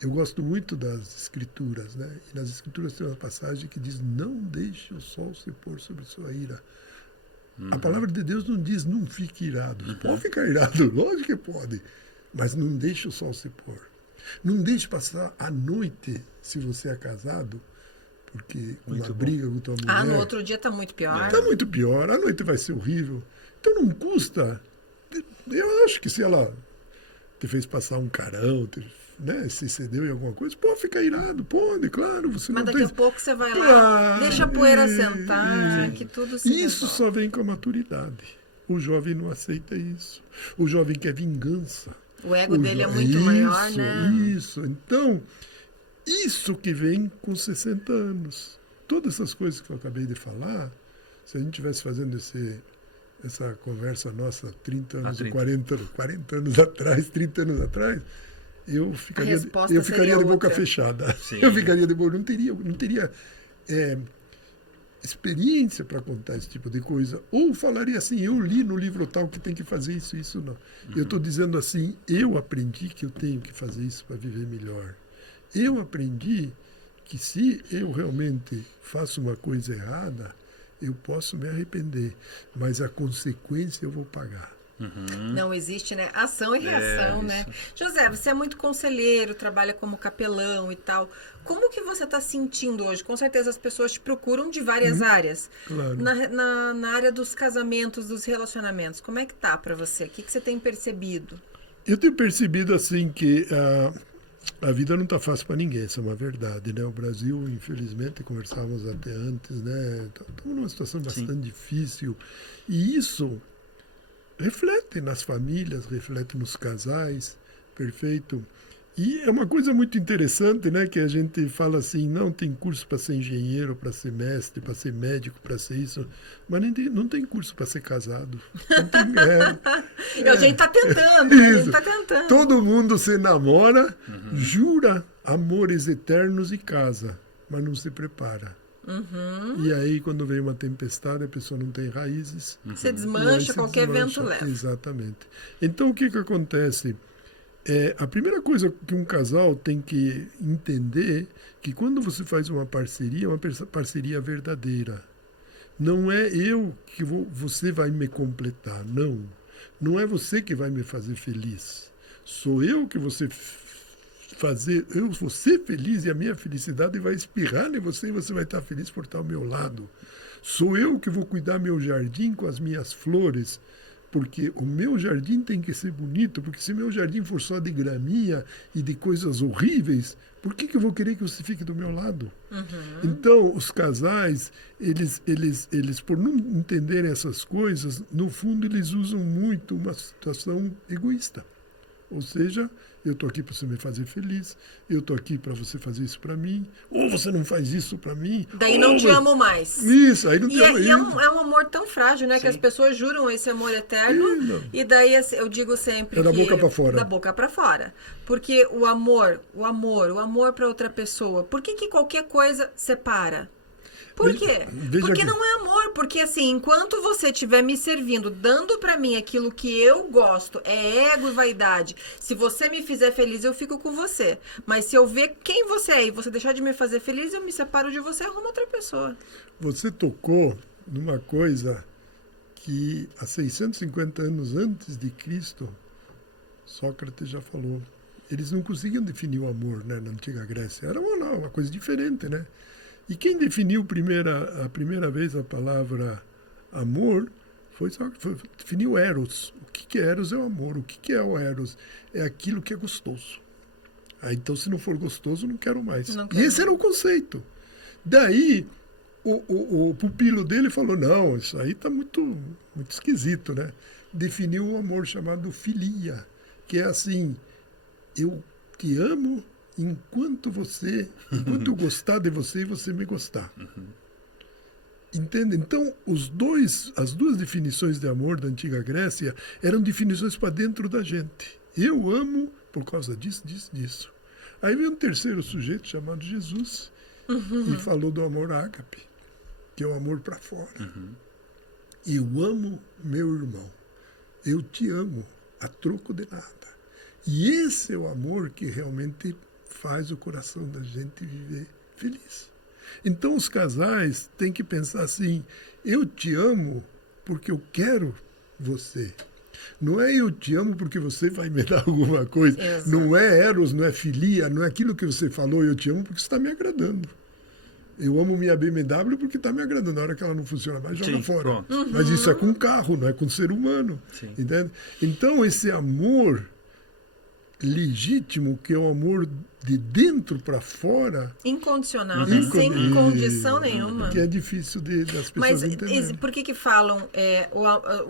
Eu gosto muito das escrituras, né? E nas escrituras tem uma passagem que diz: não deixe o sol se pôr sobre sua ira. A palavra de Deus não diz: não fique irado. Pode ficar irado, lógico que pode. Mas não deixe o sol se pôr. Não deixe passar a noite, se você é casado, porque uma briga com tua mulher... no outro dia está muito pior. Está muito pior, a noite vai ser horrível. Então não custa. Eu acho que se ela te fez passar um carão, né, se cedeu em alguma coisa, pode ficar irado, pode, claro. Você mas não daqui tem... a pouco você vai lá, deixa a poeira sentar, que tudo se Isso resolve. só vem com a maturidade. O jovem não aceita isso. O jovem quer vingança. O ego dele é muito maior, né? Isso. Então, isso que vem com 60 anos. Todas essas coisas que eu acabei de falar, se a gente estivesse fazendo essa conversa nossa 30 anos, 40 anos atrás, 30 anos atrás, eu ficaria de boca fechada. Sim. Eu ficaria de boca, não teria experiência para contar esse tipo de coisa. Ou falaria assim: eu li no livro tal que tem que fazer isso, isso não. Eu estou dizendo assim: eu aprendi que eu tenho que fazer isso para viver melhor. Eu aprendi que se eu realmente faço uma coisa errada, eu posso me arrepender, mas a consequência eu vou pagar. Não existe, né? Ação e reação, né? José, você é muito conselheiro, trabalha como capelão e tal. Como que você está sentindo hoje? Com certeza as pessoas te procuram de várias áreas. Claro. Na área dos casamentos, dos relacionamentos, como é que tá para você? O que você tem percebido? Eu tenho percebido assim que a vida não está fácil para ninguém, isso é uma verdade, né? O Brasil, infelizmente, conversávamos até antes, né? Estamos numa situação bastante difícil. E isso reflete nas famílias, reflete nos casais, perfeito. E é uma coisa muito interessante, né, que a gente fala assim: não tem curso para ser engenheiro, para ser mestre, para ser médico, para ser isso, mas não tem curso para ser casado. Não tem, A gente está tentando, a gente está tentando. Todo mundo se namora, jura amores eternos e casa, mas não se prepara. E aí, quando vem uma tempestade, a pessoa não tem raízes. Você desmancha, qualquer vento leva. Exatamente. Então, o que acontece? A primeira coisa que um casal tem que entender que quando você faz uma parceria, é uma parceria verdadeira. Não é eu que você vai me completar, não. Não é você que vai me fazer feliz. Sou eu que você eu vou ser feliz e a minha felicidade vai espirrar em você e você vai estar feliz por estar ao meu lado. Sou eu que vou cuidar meu jardim com as minhas flores, porque o meu jardim tem que ser bonito, porque se meu jardim for só de graminha e de coisas horríveis, por que eu vou querer que você fique do meu lado? Então, os casais, eles por não entenderem essas coisas, no fundo eles usam muito uma situação egoísta. Ou seja, eu estou aqui para você me fazer feliz, eu estou aqui para você fazer isso para mim, ou você não faz isso para mim. Daí não te amo mais. Isso, aí não te amo. É um amor tão frágil, né? Sim. Que as pessoas juram esse amor eterno. E daí eu digo sempre da boca para fora. Da boca para fora. Porque o amor para outra pessoa, por que qualquer coisa separa? Por quê? Porque não é amor. Porque assim, enquanto você estiver me servindo, dando pra mim aquilo que eu gosto, é ego e vaidade. Se você me fizer feliz, eu fico com você. Mas se eu ver quem você é e você deixar de me fazer feliz, eu me separo de você e arrumo outra pessoa. Você tocou numa coisa que há 650 anos antes de Cristo, Sócrates já falou. Eles não conseguiam definir o amor, né, na antiga Grécia. Era uma coisa diferente, né? E quem definiu a primeira vez a palavra amor definiu Eros. O que é Eros? É o amor. O que é o Eros? É aquilo que é gostoso. Então, se não for gostoso, não quero mais. E esse era o conceito. Daí, o pupilo dele falou: não, isso aí está muito, muito esquisito, né? Definiu um amor chamado filia, que é assim: eu te amo enquanto eu gostar de você e você me gostar. Entende? Então, as duas definições de amor da antiga Grécia eram definições para dentro da gente. Eu amo por causa disso, disso, disso. Aí vem um terceiro sujeito chamado Jesus, e falou do amor ágape, que é o amor para fora. Eu amo meu irmão. Eu te amo a troco de nada. E esse é o amor que realmente faz o coração da gente viver feliz. Então os casais têm que pensar assim, eu te amo porque eu quero você. Não é eu te amo porque você vai me dar alguma coisa. Exato. Não é eros, não é filia, não é aquilo que você falou, eu te amo porque você está me agradando. Eu amo minha BMW porque está me agradando. Na hora que ela não funciona mais, joga Sim, fora. pronto. Mas isso é com carro, não é com ser humano. Sim. Entende? Então, esse amor legítimo, que é o amor de dentro para fora, incondicional, né? Sem condição nenhuma. que é difícil das pessoas Mas entenderem. por que falam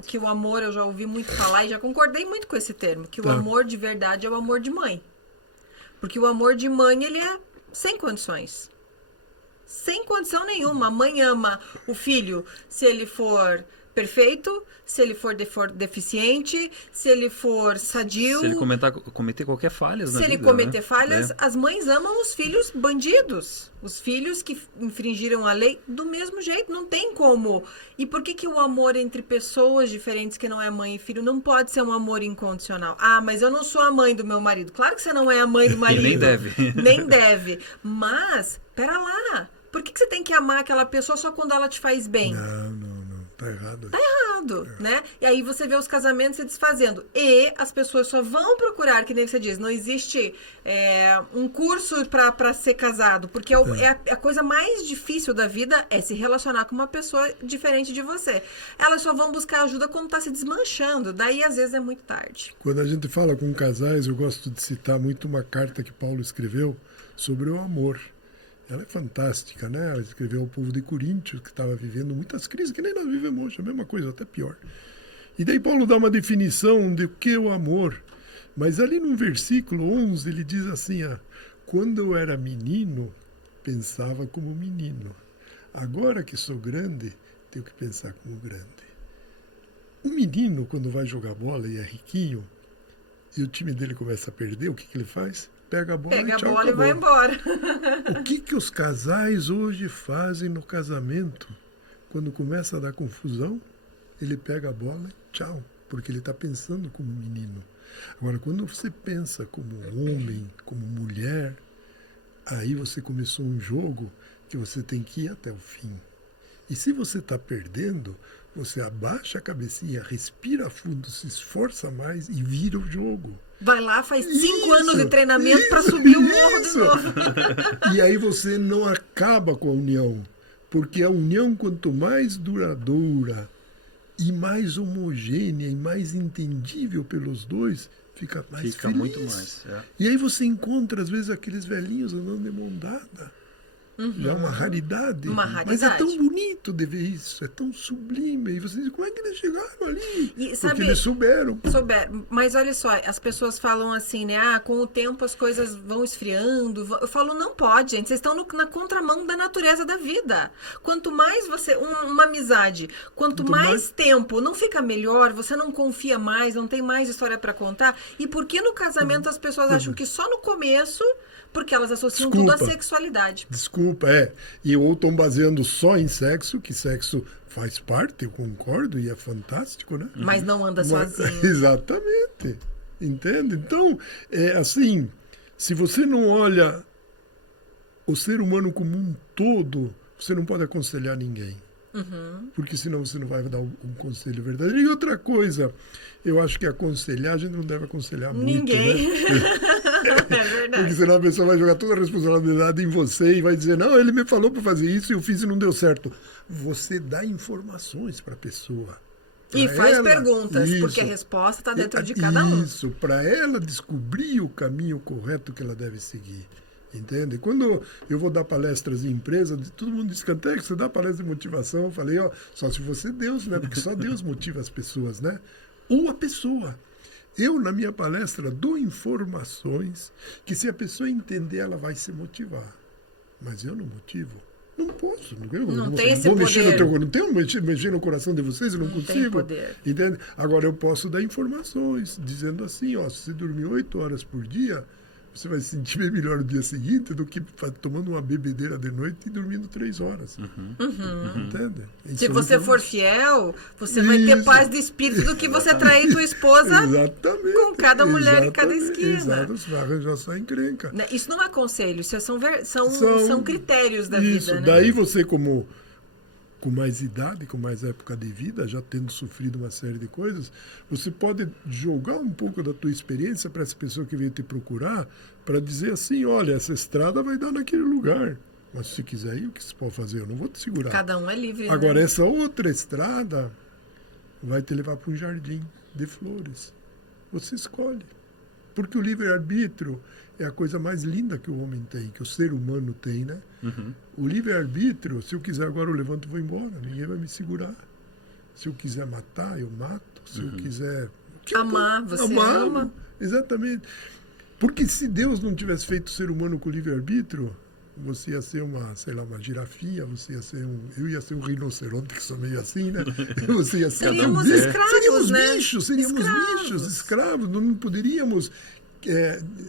que o amor, eu já ouvi muito falar e já concordei muito com esse termo, que o amor de verdade é o amor de mãe. Porque o amor de mãe, ele é sem condições. Sem condição nenhuma. A mãe ama o filho se ele for perfeito, se ele for deficiente, se ele for sadio. Se ele cometer qualquer falha na vida. Se ele cometer falhas, né? As mães amam os filhos bandidos. Os filhos que infringiram a lei do mesmo jeito, não tem como. E por que o amor entre pessoas diferentes que não é mãe e filho não pode ser um amor incondicional? Ah, mas eu não sou a mãe do meu marido. Claro que você não é a mãe do marido. E nem deve. Nem deve. Mas, pera lá. Por que você tem que amar aquela pessoa só quando ela te faz bem? Não. Tá errado. Tá errado, né? E aí você vê os casamentos se desfazendo. E as pessoas só vão procurar, que nem você diz, não existe um curso para ser casado, porque a coisa mais difícil da vida é se relacionar com uma pessoa diferente de você. Elas só vão buscar ajuda quando tá se desmanchando. Daí, às vezes, é muito tarde. Quando a gente fala com casais, eu gosto de citar muito uma carta que Paulo escreveu sobre o amor. Ela é fantástica, né? Ela escreveu ao povo de Coríntios, que estava vivendo muitas crises, que nem nós vivemos hoje, a mesma coisa, até pior. E daí Paulo dá uma definição de o que é o amor. Mas ali no versículo 11, ele diz assim, quando eu era menino, pensava como menino. Agora que sou grande, tenho que pensar como grande. O menino, quando vai jogar bola e é riquinho, e o time dele começa a perder, o que ele faz? Pega a bola e tchau, acabou. E vai embora. O que os casais hoje fazem no casamento? Quando começa a dar confusão, ele pega a bola e tchau, porque ele está pensando como menino. Agora, quando você pensa como homem, como mulher, aí você começou um jogo que você tem que ir até o fim. E se você está perdendo, você abaixa a cabecinha, respira fundo, se esforça mais e vira o jogo. Vai lá, faz 5 anos de treinamento para subir o morro de novo. E aí você não acaba com a união. Porque a união, quanto mais duradoura e mais homogênea e mais entendível pelos dois, fica mais feliz. Muito mais. E aí você encontra, às vezes, aqueles velhinhos andando de mão dada. Já é uma raridade. Mas é tão bonito de ver isso, é tão sublime. E você diz, como é que eles chegaram ali? Porque eles souberam. Mas olha só, as pessoas falam assim, né? Com o tempo as coisas vão esfriando. Eu falo, não pode, gente. Vocês estão na contramão da natureza da vida. Quanto mais você... Uma amizade, quanto mais tempo não fica melhor, você não confia mais, não tem mais história para contar. E por que no casamento as pessoas acham que só no começo... Porque elas associam tudo à sexualidade. Desculpa. E ou estão baseando só em sexo, que sexo faz parte, eu concordo, e é fantástico, né? Mas não anda sozinho. Exatamente. Entende? Então, assim, se você não olha o ser humano como um todo, você não pode aconselhar ninguém. Porque senão você não vai dar um conselho verdadeiro. E outra coisa, eu acho que aconselhar, a gente não deve aconselhar ninguém. Muito, né? É verdade. Porque senão a pessoa vai jogar toda a responsabilidade em você e vai dizer, não, ele me falou para fazer isso e eu fiz e não deu certo. Você dá informações para a pessoa. E faz perguntas, porque a resposta está dentro de cada um. Isso, para ela descobrir o caminho correto que ela deve seguir. Entende? Quando eu vou dar palestras em empresa, todo mundo diz, Canteco, você dá palestra de motivação. Eu falei, só se você é Deus, né? Porque só Deus motiva as pessoas, né? Ou a pessoa. Eu, na minha palestra, dou informações que se a pessoa entender, ela vai se motivar. Mas eu não motivo. Não posso. Não tem esse poder. Não tenho mexer no coração de vocês, eu não consigo. Tem poder. Entende? Agora, eu posso dar informações, dizendo assim, se você dormir 8 horas por dia, você vai se sentir bem melhor no dia seguinte do que tomando uma bebedeira de noite e dormindo 3 horas. Entende? Se você for fiel, você vai ter paz de espírito do que você trair tua esposa com cada mulher em cada esquina. Exato, você vai arranjar só encrenca. Isso não é conselho, isso são critérios da vida. Né? Daí você, como com mais idade, com mais época de vida, já tendo sofrido uma série de coisas, você pode jogar um pouco da tua experiência para essa pessoa que veio te procurar, para dizer assim, olha, essa estrada vai dar naquele lugar, mas se quiser ir, o que você pode fazer? Eu não vou te segurar. Cada um é livre. Agora, né? essa outra estrada vai te levar para um jardim de flores. Você escolhe. Porque o livre-arbítrio é a coisa mais linda que o homem tem, que o ser humano tem, né? O livre-arbítrio, se eu quiser agora eu levanto e vou embora, ninguém vai me segurar. Se eu quiser matar, eu mato. Se eu quiser... Amar, você ama. Exatamente. Porque se Deus não tivesse feito o ser humano com livre-arbítrio, você ia ser uma girafinha, você ia ser eu ia ser um rinoceronte, que sou meio assim, né? Você ia ser seríamos escravos, seríamos né? bichos, escravos, não poderíamos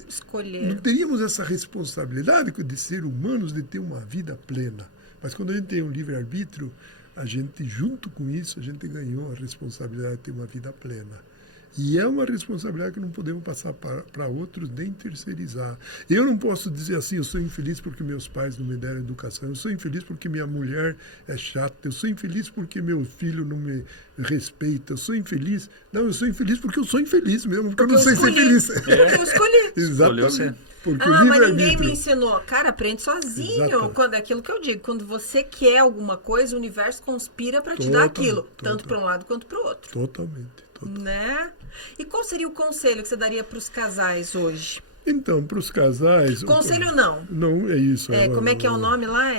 escolher. Não teríamos essa responsabilidade de ser humanos, de ter uma vida plena. Mas quando a gente tem um livre-arbítrio, a gente, junto com isso, a gente ganhou a responsabilidade de ter uma vida plena. E é uma responsabilidade que não podemos passar para outros, nem terceirizar. Eu não posso dizer assim, eu sou infeliz porque meus pais não me deram educação, eu sou infeliz porque minha mulher é chata, eu sou infeliz porque meu filho não me respeita, eu sou infeliz. Não, eu sou infeliz porque eu sou infeliz mesmo, porque eu não sei ser feliz. Porque eu escolhi. Exatamente. Porque mas ninguém me ensinou. Cara, aprende sozinho. Exatamente. Quando é aquilo que eu digo. Quando você quer alguma coisa, o universo conspira para te dar aquilo. Tanto para um lado quanto para o outro. Totalmente. Né? E qual seria o conselho que você daria para os casais hoje? Então, para os casais... Conselho não. Não, é isso. Como é que é o nome lá?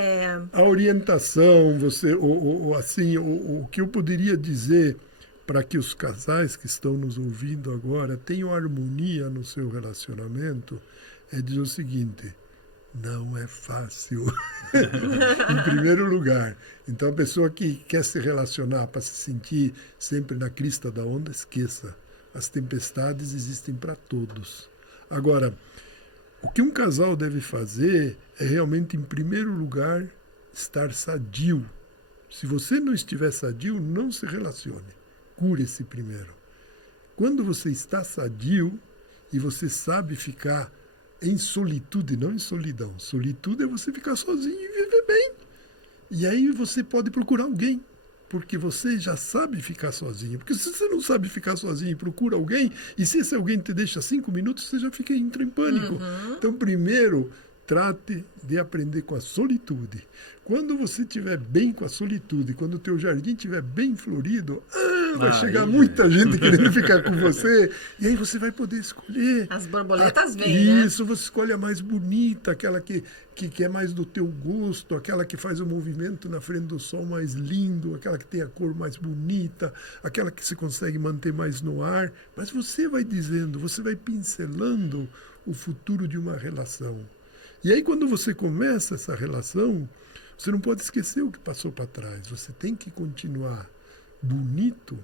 A orientação, o que eu poderia dizer para que os casais que estão nos ouvindo agora tenham harmonia no seu relacionamento, é dizer o seguinte: não é fácil. Em primeiro lugar. Então, a pessoa que quer se relacionar para se sentir sempre na crista da onda, esqueça. As tempestades existem para todos. Agora, o que um casal deve fazer é realmente, em primeiro lugar, estar sadio. Se você não estiver sadio, não se relacione. Cure-se primeiro. Quando você está sadio e você sabe ficar em solitude, não em solidão. Solitude é você ficar sozinho e viver bem. E aí você pode procurar alguém, porque você já sabe ficar sozinho. Porque se você não sabe ficar sozinho e procura alguém, e se esse alguém te deixa 5 minutos, você já entra em pânico. Então, primeiro, trate de aprender com a solitude. Quando você estiver bem com a solitude, quando o teu jardim estiver bem florido, vai chegar muita gente querendo ficar com você, e aí você vai poder escolher. As borboletas vêm, né? Isso, você escolhe a mais bonita, aquela que é mais do teu gosto, aquela que faz o movimento na frente do sol mais lindo, aquela que tem a cor mais bonita, aquela que se consegue manter mais no ar. Mas você vai dizendo, você vai pincelando o futuro de uma relação. E aí, quando você começa essa relação, você não pode esquecer o que passou para trás. Você tem que continuar bonito.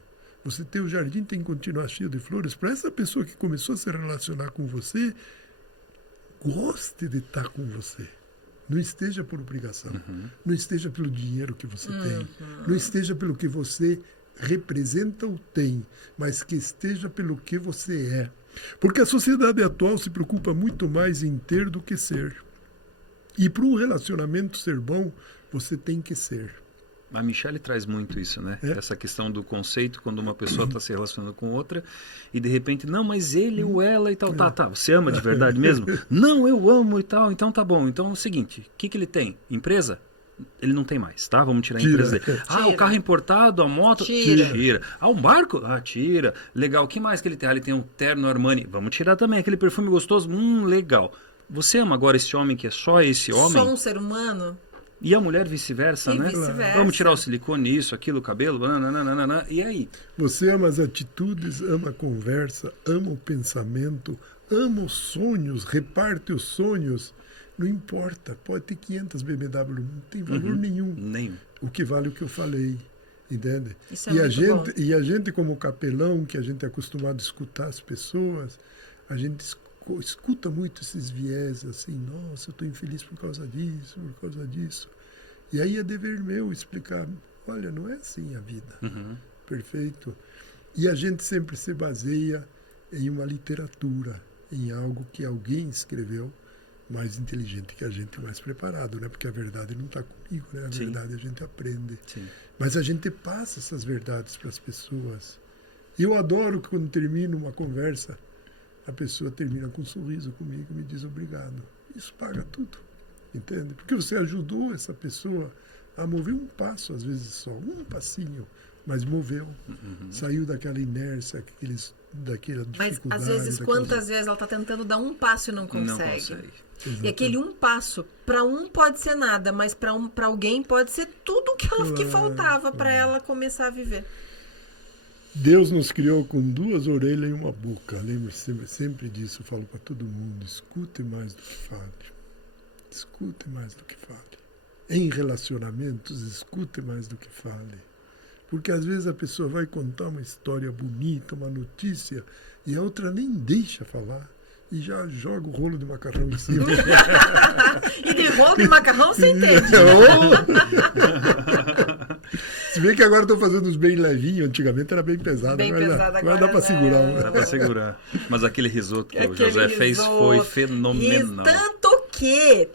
O jardim tem que continuar cheio de flores. Para essa pessoa que começou a se relacionar com você, goste de estar com você. Não esteja por obrigação. Não esteja pelo dinheiro que você tem. Não esteja pelo que você representa ou tem, mas que esteja pelo que você é. Porque a sociedade atual se preocupa muito mais em ter do que ser. E para um relacionamento ser bom, você tem que ser. A Michelle traz muito isso, né? Essa questão do conceito, quando uma pessoa está se relacionando com outra e de repente, não, mas ele ou ela e tal, tá. Você ama de verdade mesmo? Não, eu amo e tal, então tá bom. Então é o seguinte, o que ele tem? Empresa? Ele não tem mais, tá? Vamos tirar a empresa dele. O carro importado, a moto? Tira. Um barco? Tira. Legal, o que mais que ele tem? Ele tem um terno Armani. Vamos tirar também. Aquele perfume gostoso? Legal. Você ama agora esse homem que é só esse homem? Só um ser humano? E a mulher vice-versa, né? Vice-versa. Vamos tirar o silicone, isso, aquilo, o cabelo, nananana, e aí? Você ama as atitudes, ama a conversa, ama o pensamento, ama os sonhos, reparte os sonhos. Não importa, pode ter 500 BMW, não tem valor nenhum. O que vale é o que eu falei, entende? Isso é muito bom. E a gente, como capelão, que a gente é acostumado a escutar as pessoas, a gente escuta muito esses viés, assim, nossa, eu estou infeliz por causa disso, por causa disso. E aí é dever meu explicar, olha, não é assim a vida. Perfeito? E a gente sempre se baseia em uma literatura, em algo que alguém escreveu, mais inteligente que a gente, mais preparado, né? Porque a verdade não está comigo, né? A verdade a gente aprende. Sim. Mas a gente passa essas verdades para as pessoas. Eu adoro que quando termino uma conversa, a pessoa termina com um sorriso comigo e me diz obrigado. Isso paga tudo, entende? Porque você ajudou essa pessoa a mover um passo, às vezes só, um passinho, mas moveu. Saiu daquela inércia, daquela dificuldade. Mas, às vezes, quantas vezes ela está tentando dar um passo e não consegue? Não consegue. E aquele um passo, para um pode ser nada, mas para alguém pode ser tudo que faltava para ela começar a viver. Deus nos criou com 2 orelhas e uma boca. Lembre-se sempre disso, eu falo para todo mundo. Escute mais do que fale. Escute mais do que fale. Em relacionamentos, escute mais do que fale. Porque às vezes a pessoa vai contar uma história bonita, uma notícia, e a outra nem deixa falar. E já joga o rolo de macarrão em cima. E de rolo de macarrão você entende. Se bem que agora estou fazendo os bem levinhos, antigamente era bem pesado. Bem pesado agora dá para segurar. Dá para segurar. Mas aquele risoto que o Aquele José fez foi fenomenal. Tanto que...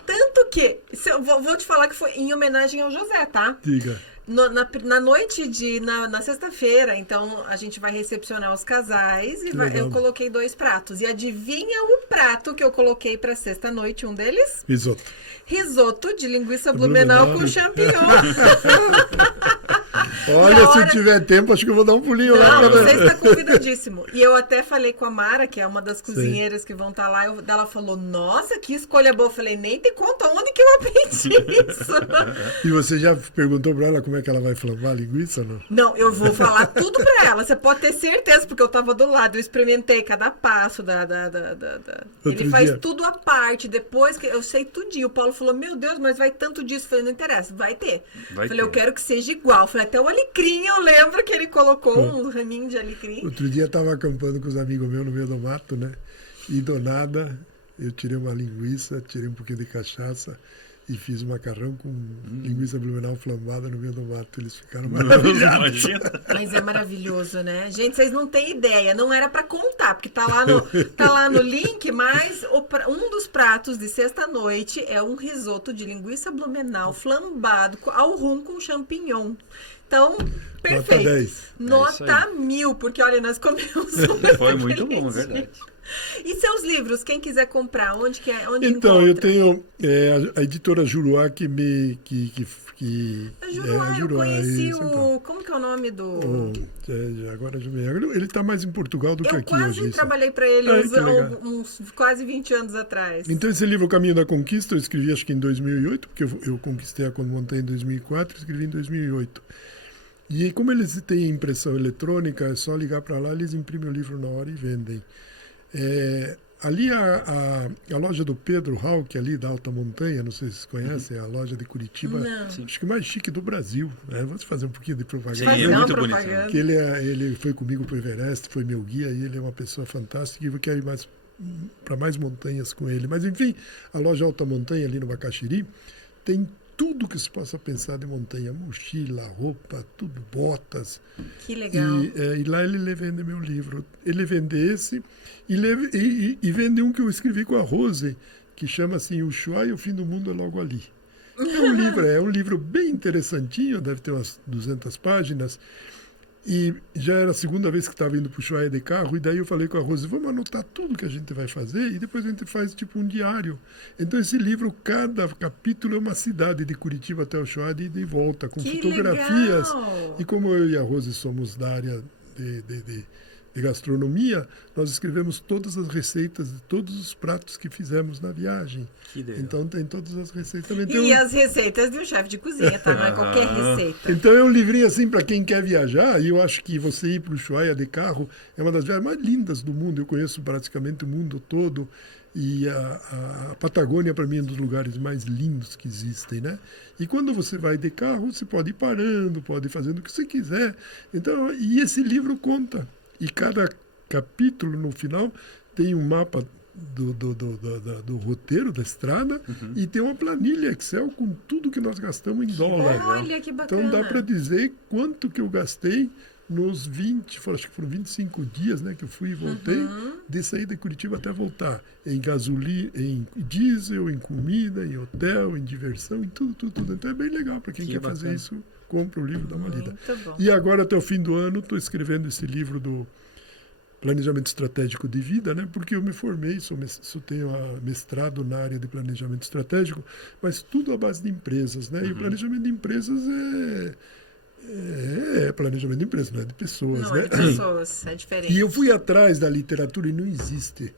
Vou te falar que foi em homenagem ao José, tá? Diga. Na noite na sexta-feira, então a gente vai recepcionar os casais e eu coloquei 2 pratos. E adivinha o prato que eu coloquei para sexta-noite, um deles? Risoto de linguiça blumenau com champignon. Olha, se eu tiver tempo, acho que eu vou dar um pulinho lá. Não, você está convidadíssimo. E eu até falei com a Mara, que é uma das cozinheiras que vão estar lá, ela falou, nossa, que escolha boa. Eu falei, nem te conta onde que eu aprendi isso. E você já perguntou para ela como é que ela vai flambar a linguiça, não? Não, eu vou falar tudo para ela. Você pode ter certeza, porque eu estava do lado, eu experimentei cada passo Ele faz tudo à parte, depois que eu sei tudinho. O Paulo falou, meu Deus, mas vai tanto disso. Eu falei, não interessa, vai ter. Eu quero que seja igual. Eu falei, até o alecrim, eu lembro que ele colocou um raminho de alecrim. Outro dia eu estava acampando com os amigos meus no meio do mato, né? E do nada, eu tirei uma linguiça, tirei um pouquinho de cachaça e fiz um macarrão com linguiça blumenau flambada no meio do mato. Eles ficaram maravilhados. Mas é maravilhoso, né? Gente, vocês não têm ideia. Não era para contar, porque tá lá no link, mas um dos pratos de sexta-noite é um risoto de linguiça blumenau flambado ao rum com champignon. Então, perfeito. Nota 10. Nota 1000, porque olha, nós comemos super Foi muito bom, é verdade. E seus livros, quem quiser comprar, onde então, encontra? Eu tenho a editora Juruá que Eu conheci isso, o... então. Como que é o nome do... Agora ele está mais em Portugal do que aqui hoje. Eu quase trabalhei para ele uns quase 20 anos atrás. Então, esse livro, O Caminho da Conquista, eu escrevi acho que em 2008, porque eu conquistei a Montanha em 2004, escrevi em 2008. E como eles têm impressão eletrônica, é só ligar para lá, eles imprimem o livro na hora e vendem. Ali a loja do Pedro Hauck, ali da Alta Montanha, não sei se vocês conhecem, a loja de Curitiba, acho que mais chique do Brasil. Né? Vou fazer um pouquinho de propaganda. Sim, é muito bonito. Que ele foi comigo para o Everest, foi meu guia, e ele é uma pessoa fantástica, e eu quero ir para mais montanhas com ele. Mas, enfim, a loja Alta Montanha, ali no Bacaxiri, tem tudo que se possa pensar de montanha, mochila, roupa, tudo, botas. Que legal. E lá ele vende meu livro. Ele vende esse e vende um que eu escrevi com a Rose, que chama assim, O Ushuaia e o Fim do Mundo é Logo Ali. É um livro bem interessantinho, deve ter umas 200 páginas. E já era a segunda vez que estava indo para o Ushuaia de carro, e daí eu falei com a Rose, vamos anotar tudo que a gente vai fazer, e depois a gente faz tipo um diário. Então esse livro, cada capítulo é uma cidade, de Curitiba até o Ushuaia e de volta, com fotografias. Legal. E como eu e a Rose somos da área de gastronomia, nós escrevemos todas as receitas de todos os pratos que fizemos na viagem. Então tem todas as receitas. Também as receitas de um chefe de cozinha, tá? Não é qualquer receita. Então é um livrinho assim para quem quer viajar, e eu acho que você ir para o Ushuaia de carro é uma das viagens mais lindas do mundo. Eu conheço praticamente o mundo todo, e a Patagônia para mim é um dos lugares mais lindos que existem, né? E quando você vai de carro, você pode ir parando, pode ir fazendo o que você quiser. Então, e esse livro conta. E cada capítulo, no final, tem um mapa do roteiro da estrada e tem uma planilha Excel com tudo que nós gastamos em dólar. Olha, que bacana. Então dá para dizer quanto que eu gastei nos 20, acho que foram 25 dias, né, que eu fui e voltei, de sair de Curitiba até voltar. Em gasolina, em diesel, em comida, em hotel, em diversão, em tudo. Então é bem legal para quem quer fazer isso. Compra o livro, dá uma lida. E agora, até o fim do ano, estou escrevendo esse livro do Planejamento Estratégico de Vida, né? Porque eu me formei, tenho mestrado na área de planejamento estratégico, mas tudo à base de empresas, né? E o planejamento de empresas é planejamento de empresas, não é de pessoas, não, né? É de pessoas, é diferente. E eu fui atrás da literatura e não existe.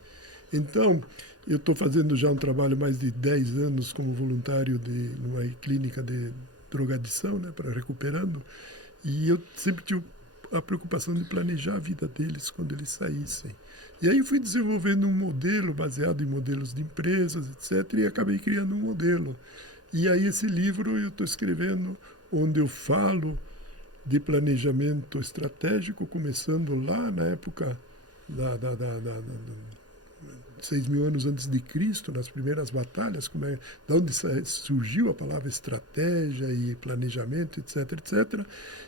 Então, eu estou fazendo já um trabalho mais de 10 anos como voluntário numa clínica de drogadição, né, para recuperando, e eu sempre tive a preocupação de planejar a vida deles quando eles saíssem. E aí eu fui desenvolvendo um modelo baseado em modelos de empresas, etc., e acabei criando um modelo. E aí esse livro eu estou escrevendo onde eu falo de planejamento estratégico, começando lá na época 6.000 anos antes de Cristo, nas primeiras batalhas, da onde surgiu a palavra estratégia e planejamento, etc.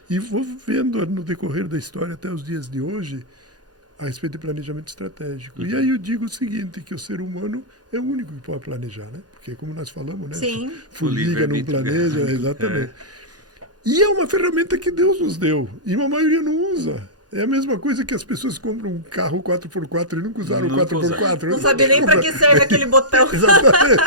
E vou vendo no decorrer da história até os dias de hoje a respeito de planejamento estratégico. E aí eu digo o seguinte, que o ser humano é o único que pode planejar, né? Porque como nós falamos, né? Sim. Formiga não planeja, exatamente. E é uma ferramenta que Deus nos deu, e a maioria não usa. É a mesma coisa que as pessoas compram um carro 4x4 e nunca usaram o 4x4. Não sabe nem para que serve aquele botão. Exatamente.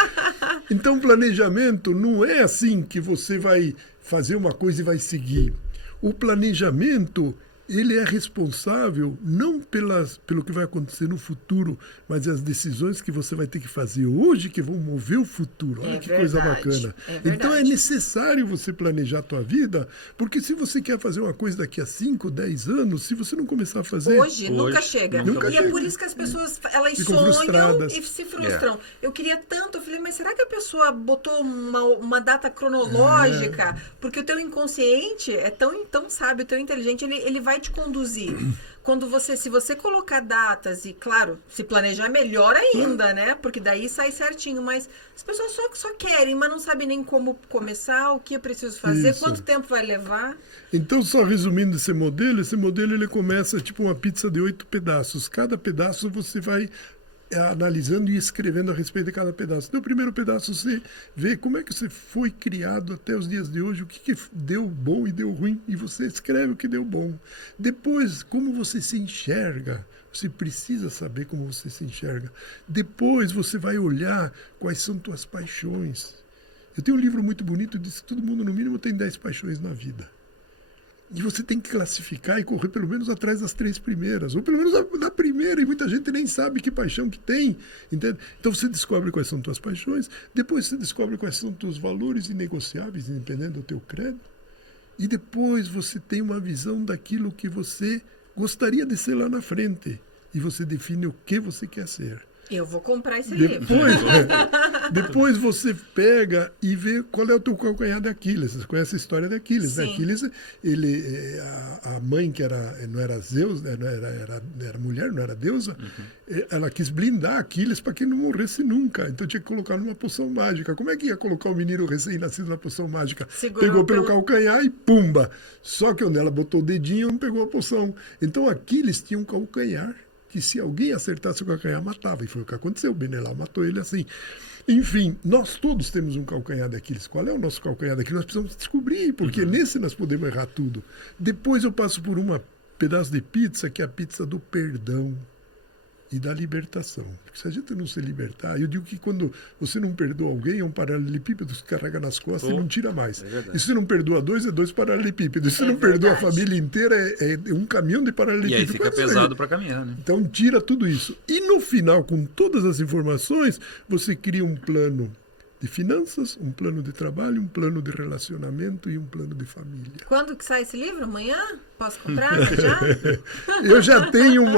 Então, planejamento não é assim que você vai fazer uma coisa e vai seguir. O planejamento, ele é responsável não pelo que vai acontecer no futuro, mas as decisões que você vai ter que fazer hoje que vão mover o futuro. Olha que coisa bacana. Então é necessário você planejar a tua vida, porque se você quer fazer uma coisa daqui a 5, 10 anos, se você não começar a fazer... Hoje nunca chega. E é por isso que as pessoas, elas sonham frustradas. E se frustram. Eu queria tanto, eu falei, mas será que a pessoa botou uma data cronológica? Porque o teu inconsciente é tão sábio, tão inteligente, ele vai te conduzir. Se você colocar datas e, claro, se planejar melhor ainda, né? Porque daí sai certinho, mas as pessoas só querem, mas não sabem nem como começar, o que eu preciso fazer, quanto tempo vai levar. Então, só resumindo esse modelo ele começa tipo uma pizza de 8 pedaços. Cada pedaço você vai analisando e escrevendo a respeito de cada pedaço. No primeiro pedaço você vê como é que você foi criado até os dias de hoje, o que deu bom e deu ruim, e você escreve o que deu bom. Depois, como você se enxerga, você precisa saber como você se enxerga. Depois você vai olhar quais são tuas paixões. Eu tenho um livro muito bonito, diz que todo mundo no mínimo tem 10 paixões na vida. E você tem que classificar e correr pelo menos atrás das 3 primeiras, ou pelo menos da primeira, e muita gente nem sabe que paixão que tem, entende? Então você descobre quais são tuas paixões, depois você descobre quais são teus valores inegociáveis, independente do teu credo, e depois você tem uma visão daquilo que você gostaria de ser lá na frente, e você define o que você quer ser. Eu vou comprar esse livro. Depois você pega e vê qual é o teu calcanhar de Aquiles. Você conhece a história de Aquiles, né? Aquiles, a mãe que não era Zeus, né? Era mulher, não era deusa, ela quis blindar Aquiles para que ele não morresse nunca. Então tinha que colocar numa poção mágica. Como é que ia colocar o menino recém-nascido na poção mágica? Pegou pelo calcanhar e pumba! Só que onde ela botou o dedinho, não pegou a poção. Então Aquiles tinha um calcanhar que se alguém acertasse o calcanhar, matava. E foi o que aconteceu. O Menelau matou ele assim. Enfim, nós todos temos um calcanhar daqueles. Qual é o nosso calcanhar daqueles? Nós precisamos descobrir, porque nesse nós podemos errar tudo. Depois eu passo por um pedaço de pizza, que é a pizza do perdão e da libertação. Porque se a gente não se libertar, eu digo que quando você não perdoa alguém, é um paralelepípedo que carrega nas costas e não tira mais. E se não perdoa 2, é 2 paralelepípedos. E se não perdoa a família inteira, é um caminhão de paralelepípedos. E aí fica pesado para caminhar, né? Então tira tudo isso. E no final, com todas as informações, você cria um plano de finanças, um plano de trabalho, um plano de relacionamento e um plano de família. Quando que sai esse livro? Amanhã? Posso comprar já? Eu já tenho um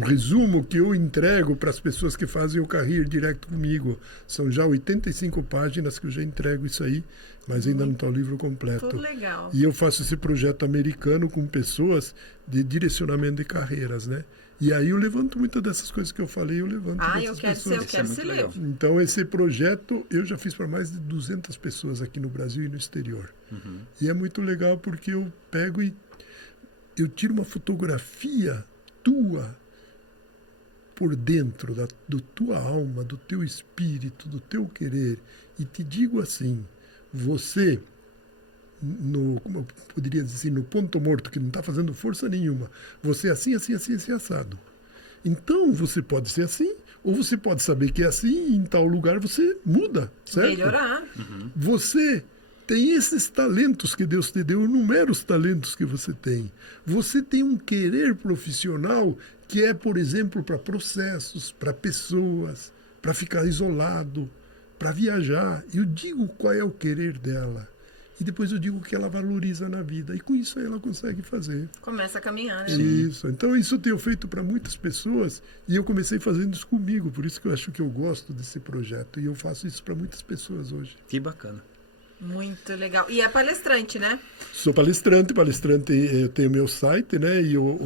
resumo que eu entrego para as pessoas que fazem o Career direto comigo. São já 85 páginas que eu já entrego isso aí, mas ainda não está o livro completo. Tudo legal. E eu faço esse projeto americano com pessoas de direcionamento de carreiras, né? E aí eu levanto muitas dessas coisas que eu falei, eu levanto dessas eu quero pessoas. ser, eu quero ser legal. Então, esse projeto eu já fiz para mais de 200 pessoas aqui no Brasil e no exterior. E é muito legal porque eu pego e eu tiro uma fotografia tua por dentro da tua alma, do teu espírito, do teu querer. E te digo assim, você, como eu poderia dizer, no ponto morto, que não está fazendo força nenhuma, você é assim, assim, assim, assim, assado. Então, você pode ser assim, ou você pode saber que é assim, e em tal lugar você muda, certo? Melhorar. Você tem esses talentos que Deus te deu, inúmeros talentos que você tem. Você tem um querer profissional que é, por exemplo, para processos, para pessoas, para ficar isolado, para viajar. Eu digo qual é o querer dela. E depois eu digo o que ela valoriza na vida. E com isso aí ela consegue fazer. Começa a caminhar, né? Isso. Então isso eu tenho feito para muitas pessoas e eu comecei fazendo isso comigo. Por isso que eu acho que eu gosto desse projeto. E eu faço isso para muitas pessoas hoje. Que bacana. Muito legal. E é palestrante, né? Sou palestrante, eu tenho meu site, né? E eu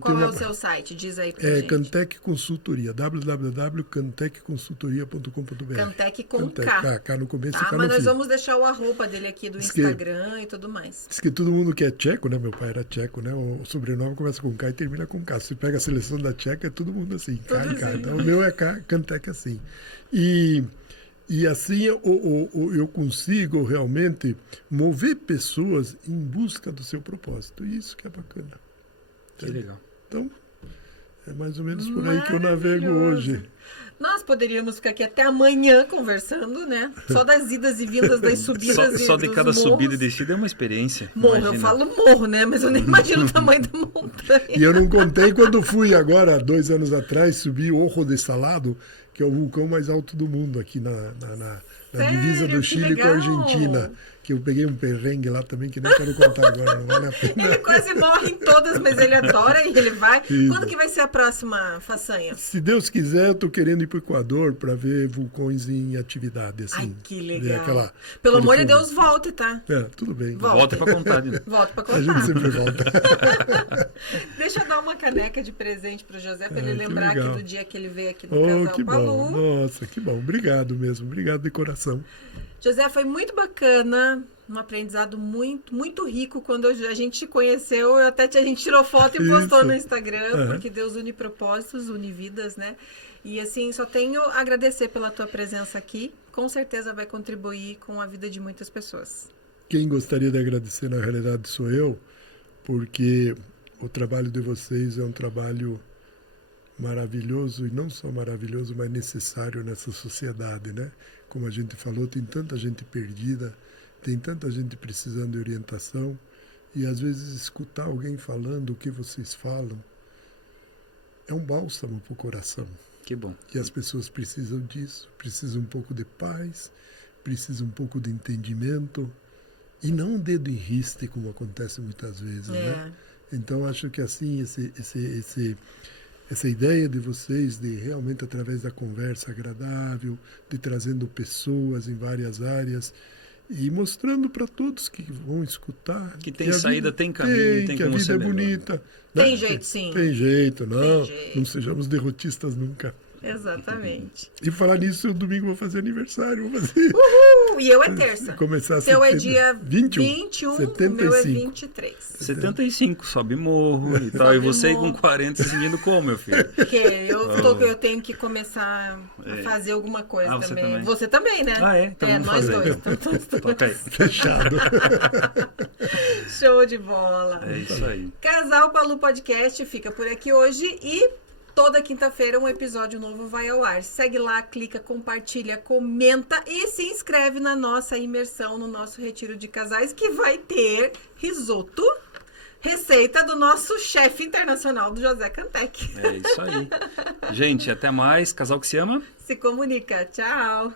Qual tenho é o seu site? Diz aí pra gente. Cantec Consultoria, www.cantecconsultoria.com.br. Cantec com K. K no começo e Tá, K no mas nós fim. vamos deixar o arroba dele aqui do Instagram e tudo mais. Diz que todo mundo que é tcheco, né? Meu pai era tcheco, né? O sobrenome começa com K e termina com K. Se pega a seleção da Tcheca, é todo mundo assim, K e K. assim. Então o meu é K, Cantec assim. E assim eu consigo realmente mover pessoas em busca do seu propósito. E isso que é bacana. Que legal. Então, é mais ou menos por aí que eu navego hoje. Nós poderíamos ficar aqui até amanhã conversando, né? Só das idas e vindas, das subidas Só e de dos cada morros. subida e descida é uma experiência. Morro, Imagina. eu falo morro, né? Mas eu nem imagino o tamanho da montanha. E eu não contei quando fui agora, 2 anos atrás, subir o Orro de Salado, que é o vulcão mais alto do mundo, aqui na divisa do que Chile com a legal. Argentina. Que eu peguei um perrengue lá também, que nem quero contar agora, não vale a pena. Ele quase morre em todas, mas ele adora e ele vai. Isso. Quando que vai ser a próxima façanha? Se Deus quiser, eu tô querendo ir pro Equador para ver vulcões em atividade, assim. Ai, que Ver legal. Pelo amor de Deus, volte, tá? Tudo bem. Volta. Volta pra contar. Né? Volta pra A gente contar. sempre volta. Deixa eu dar uma caneca de presente pro José, pra ele que lembrar legal. aqui do dia que ele veio aqui no Oh, Casal que bom. Palu. Nossa, que bom. Obrigado mesmo. Obrigado de coração. José, foi muito bacana, um aprendizado muito, muito rico. Quando a gente te conheceu, a gente tirou foto e postou Isso. no Instagram, porque Deus une propósitos, une vidas, né? E assim, só tenho a agradecer pela tua presença aqui. Com certeza vai contribuir com a vida de muitas pessoas. Quem gostaria de agradecer, na realidade, sou eu, porque o trabalho de vocês é um trabalho maravilhoso, e não só maravilhoso, mas necessário nessa sociedade, né? Como a gente falou, tem tanta gente perdida, tem tanta gente precisando de orientação, e às vezes escutar alguém falando o que vocês falam é um bálsamo para o coração. Que bom. E as pessoas precisam disso, precisam um pouco de paz, precisam um pouco de entendimento, e não um dedo em riste, como acontece muitas vezes, né? Então, acho que assim, essa ideia de vocês, de realmente através da conversa agradável, de trazendo pessoas em várias áreas e mostrando para todos que vão escutar Que tem saída, tem caminho, tem que a como vida ser é melhor. bonita. Tem né? jeito, sim. Tem jeito, não. Tem jeito. Não sejamos derrotistas nunca. Exatamente. E falar nisso, eu domingo vou fazer aniversário, vou fazer. Uhul! E eu é terça. Começar a Seu é setembro. dia 21, o meu é 75. 23. 75, sobe morro e tal. Sobe E você morro. com 40 seguindo como, meu filho? Porque eu tenho que começar a fazer alguma coisa Você também. também. Você também, né? Ah, é? Então vamos nós fazer. dois. Então, nós dois. Toca aí. Fechado. Show de bola. É isso aí. Casal Palu Podcast fica por aqui hoje e toda quinta-feira um episódio novo vai ao ar. Segue lá, clica, compartilha, comenta e se inscreve na nossa imersão, no nosso retiro de casais, que vai ter risoto, receita do nosso chefe internacional, do José Cantec. É isso aí. Gente, até mais. Casal que se ama. Se comunica. Tchau.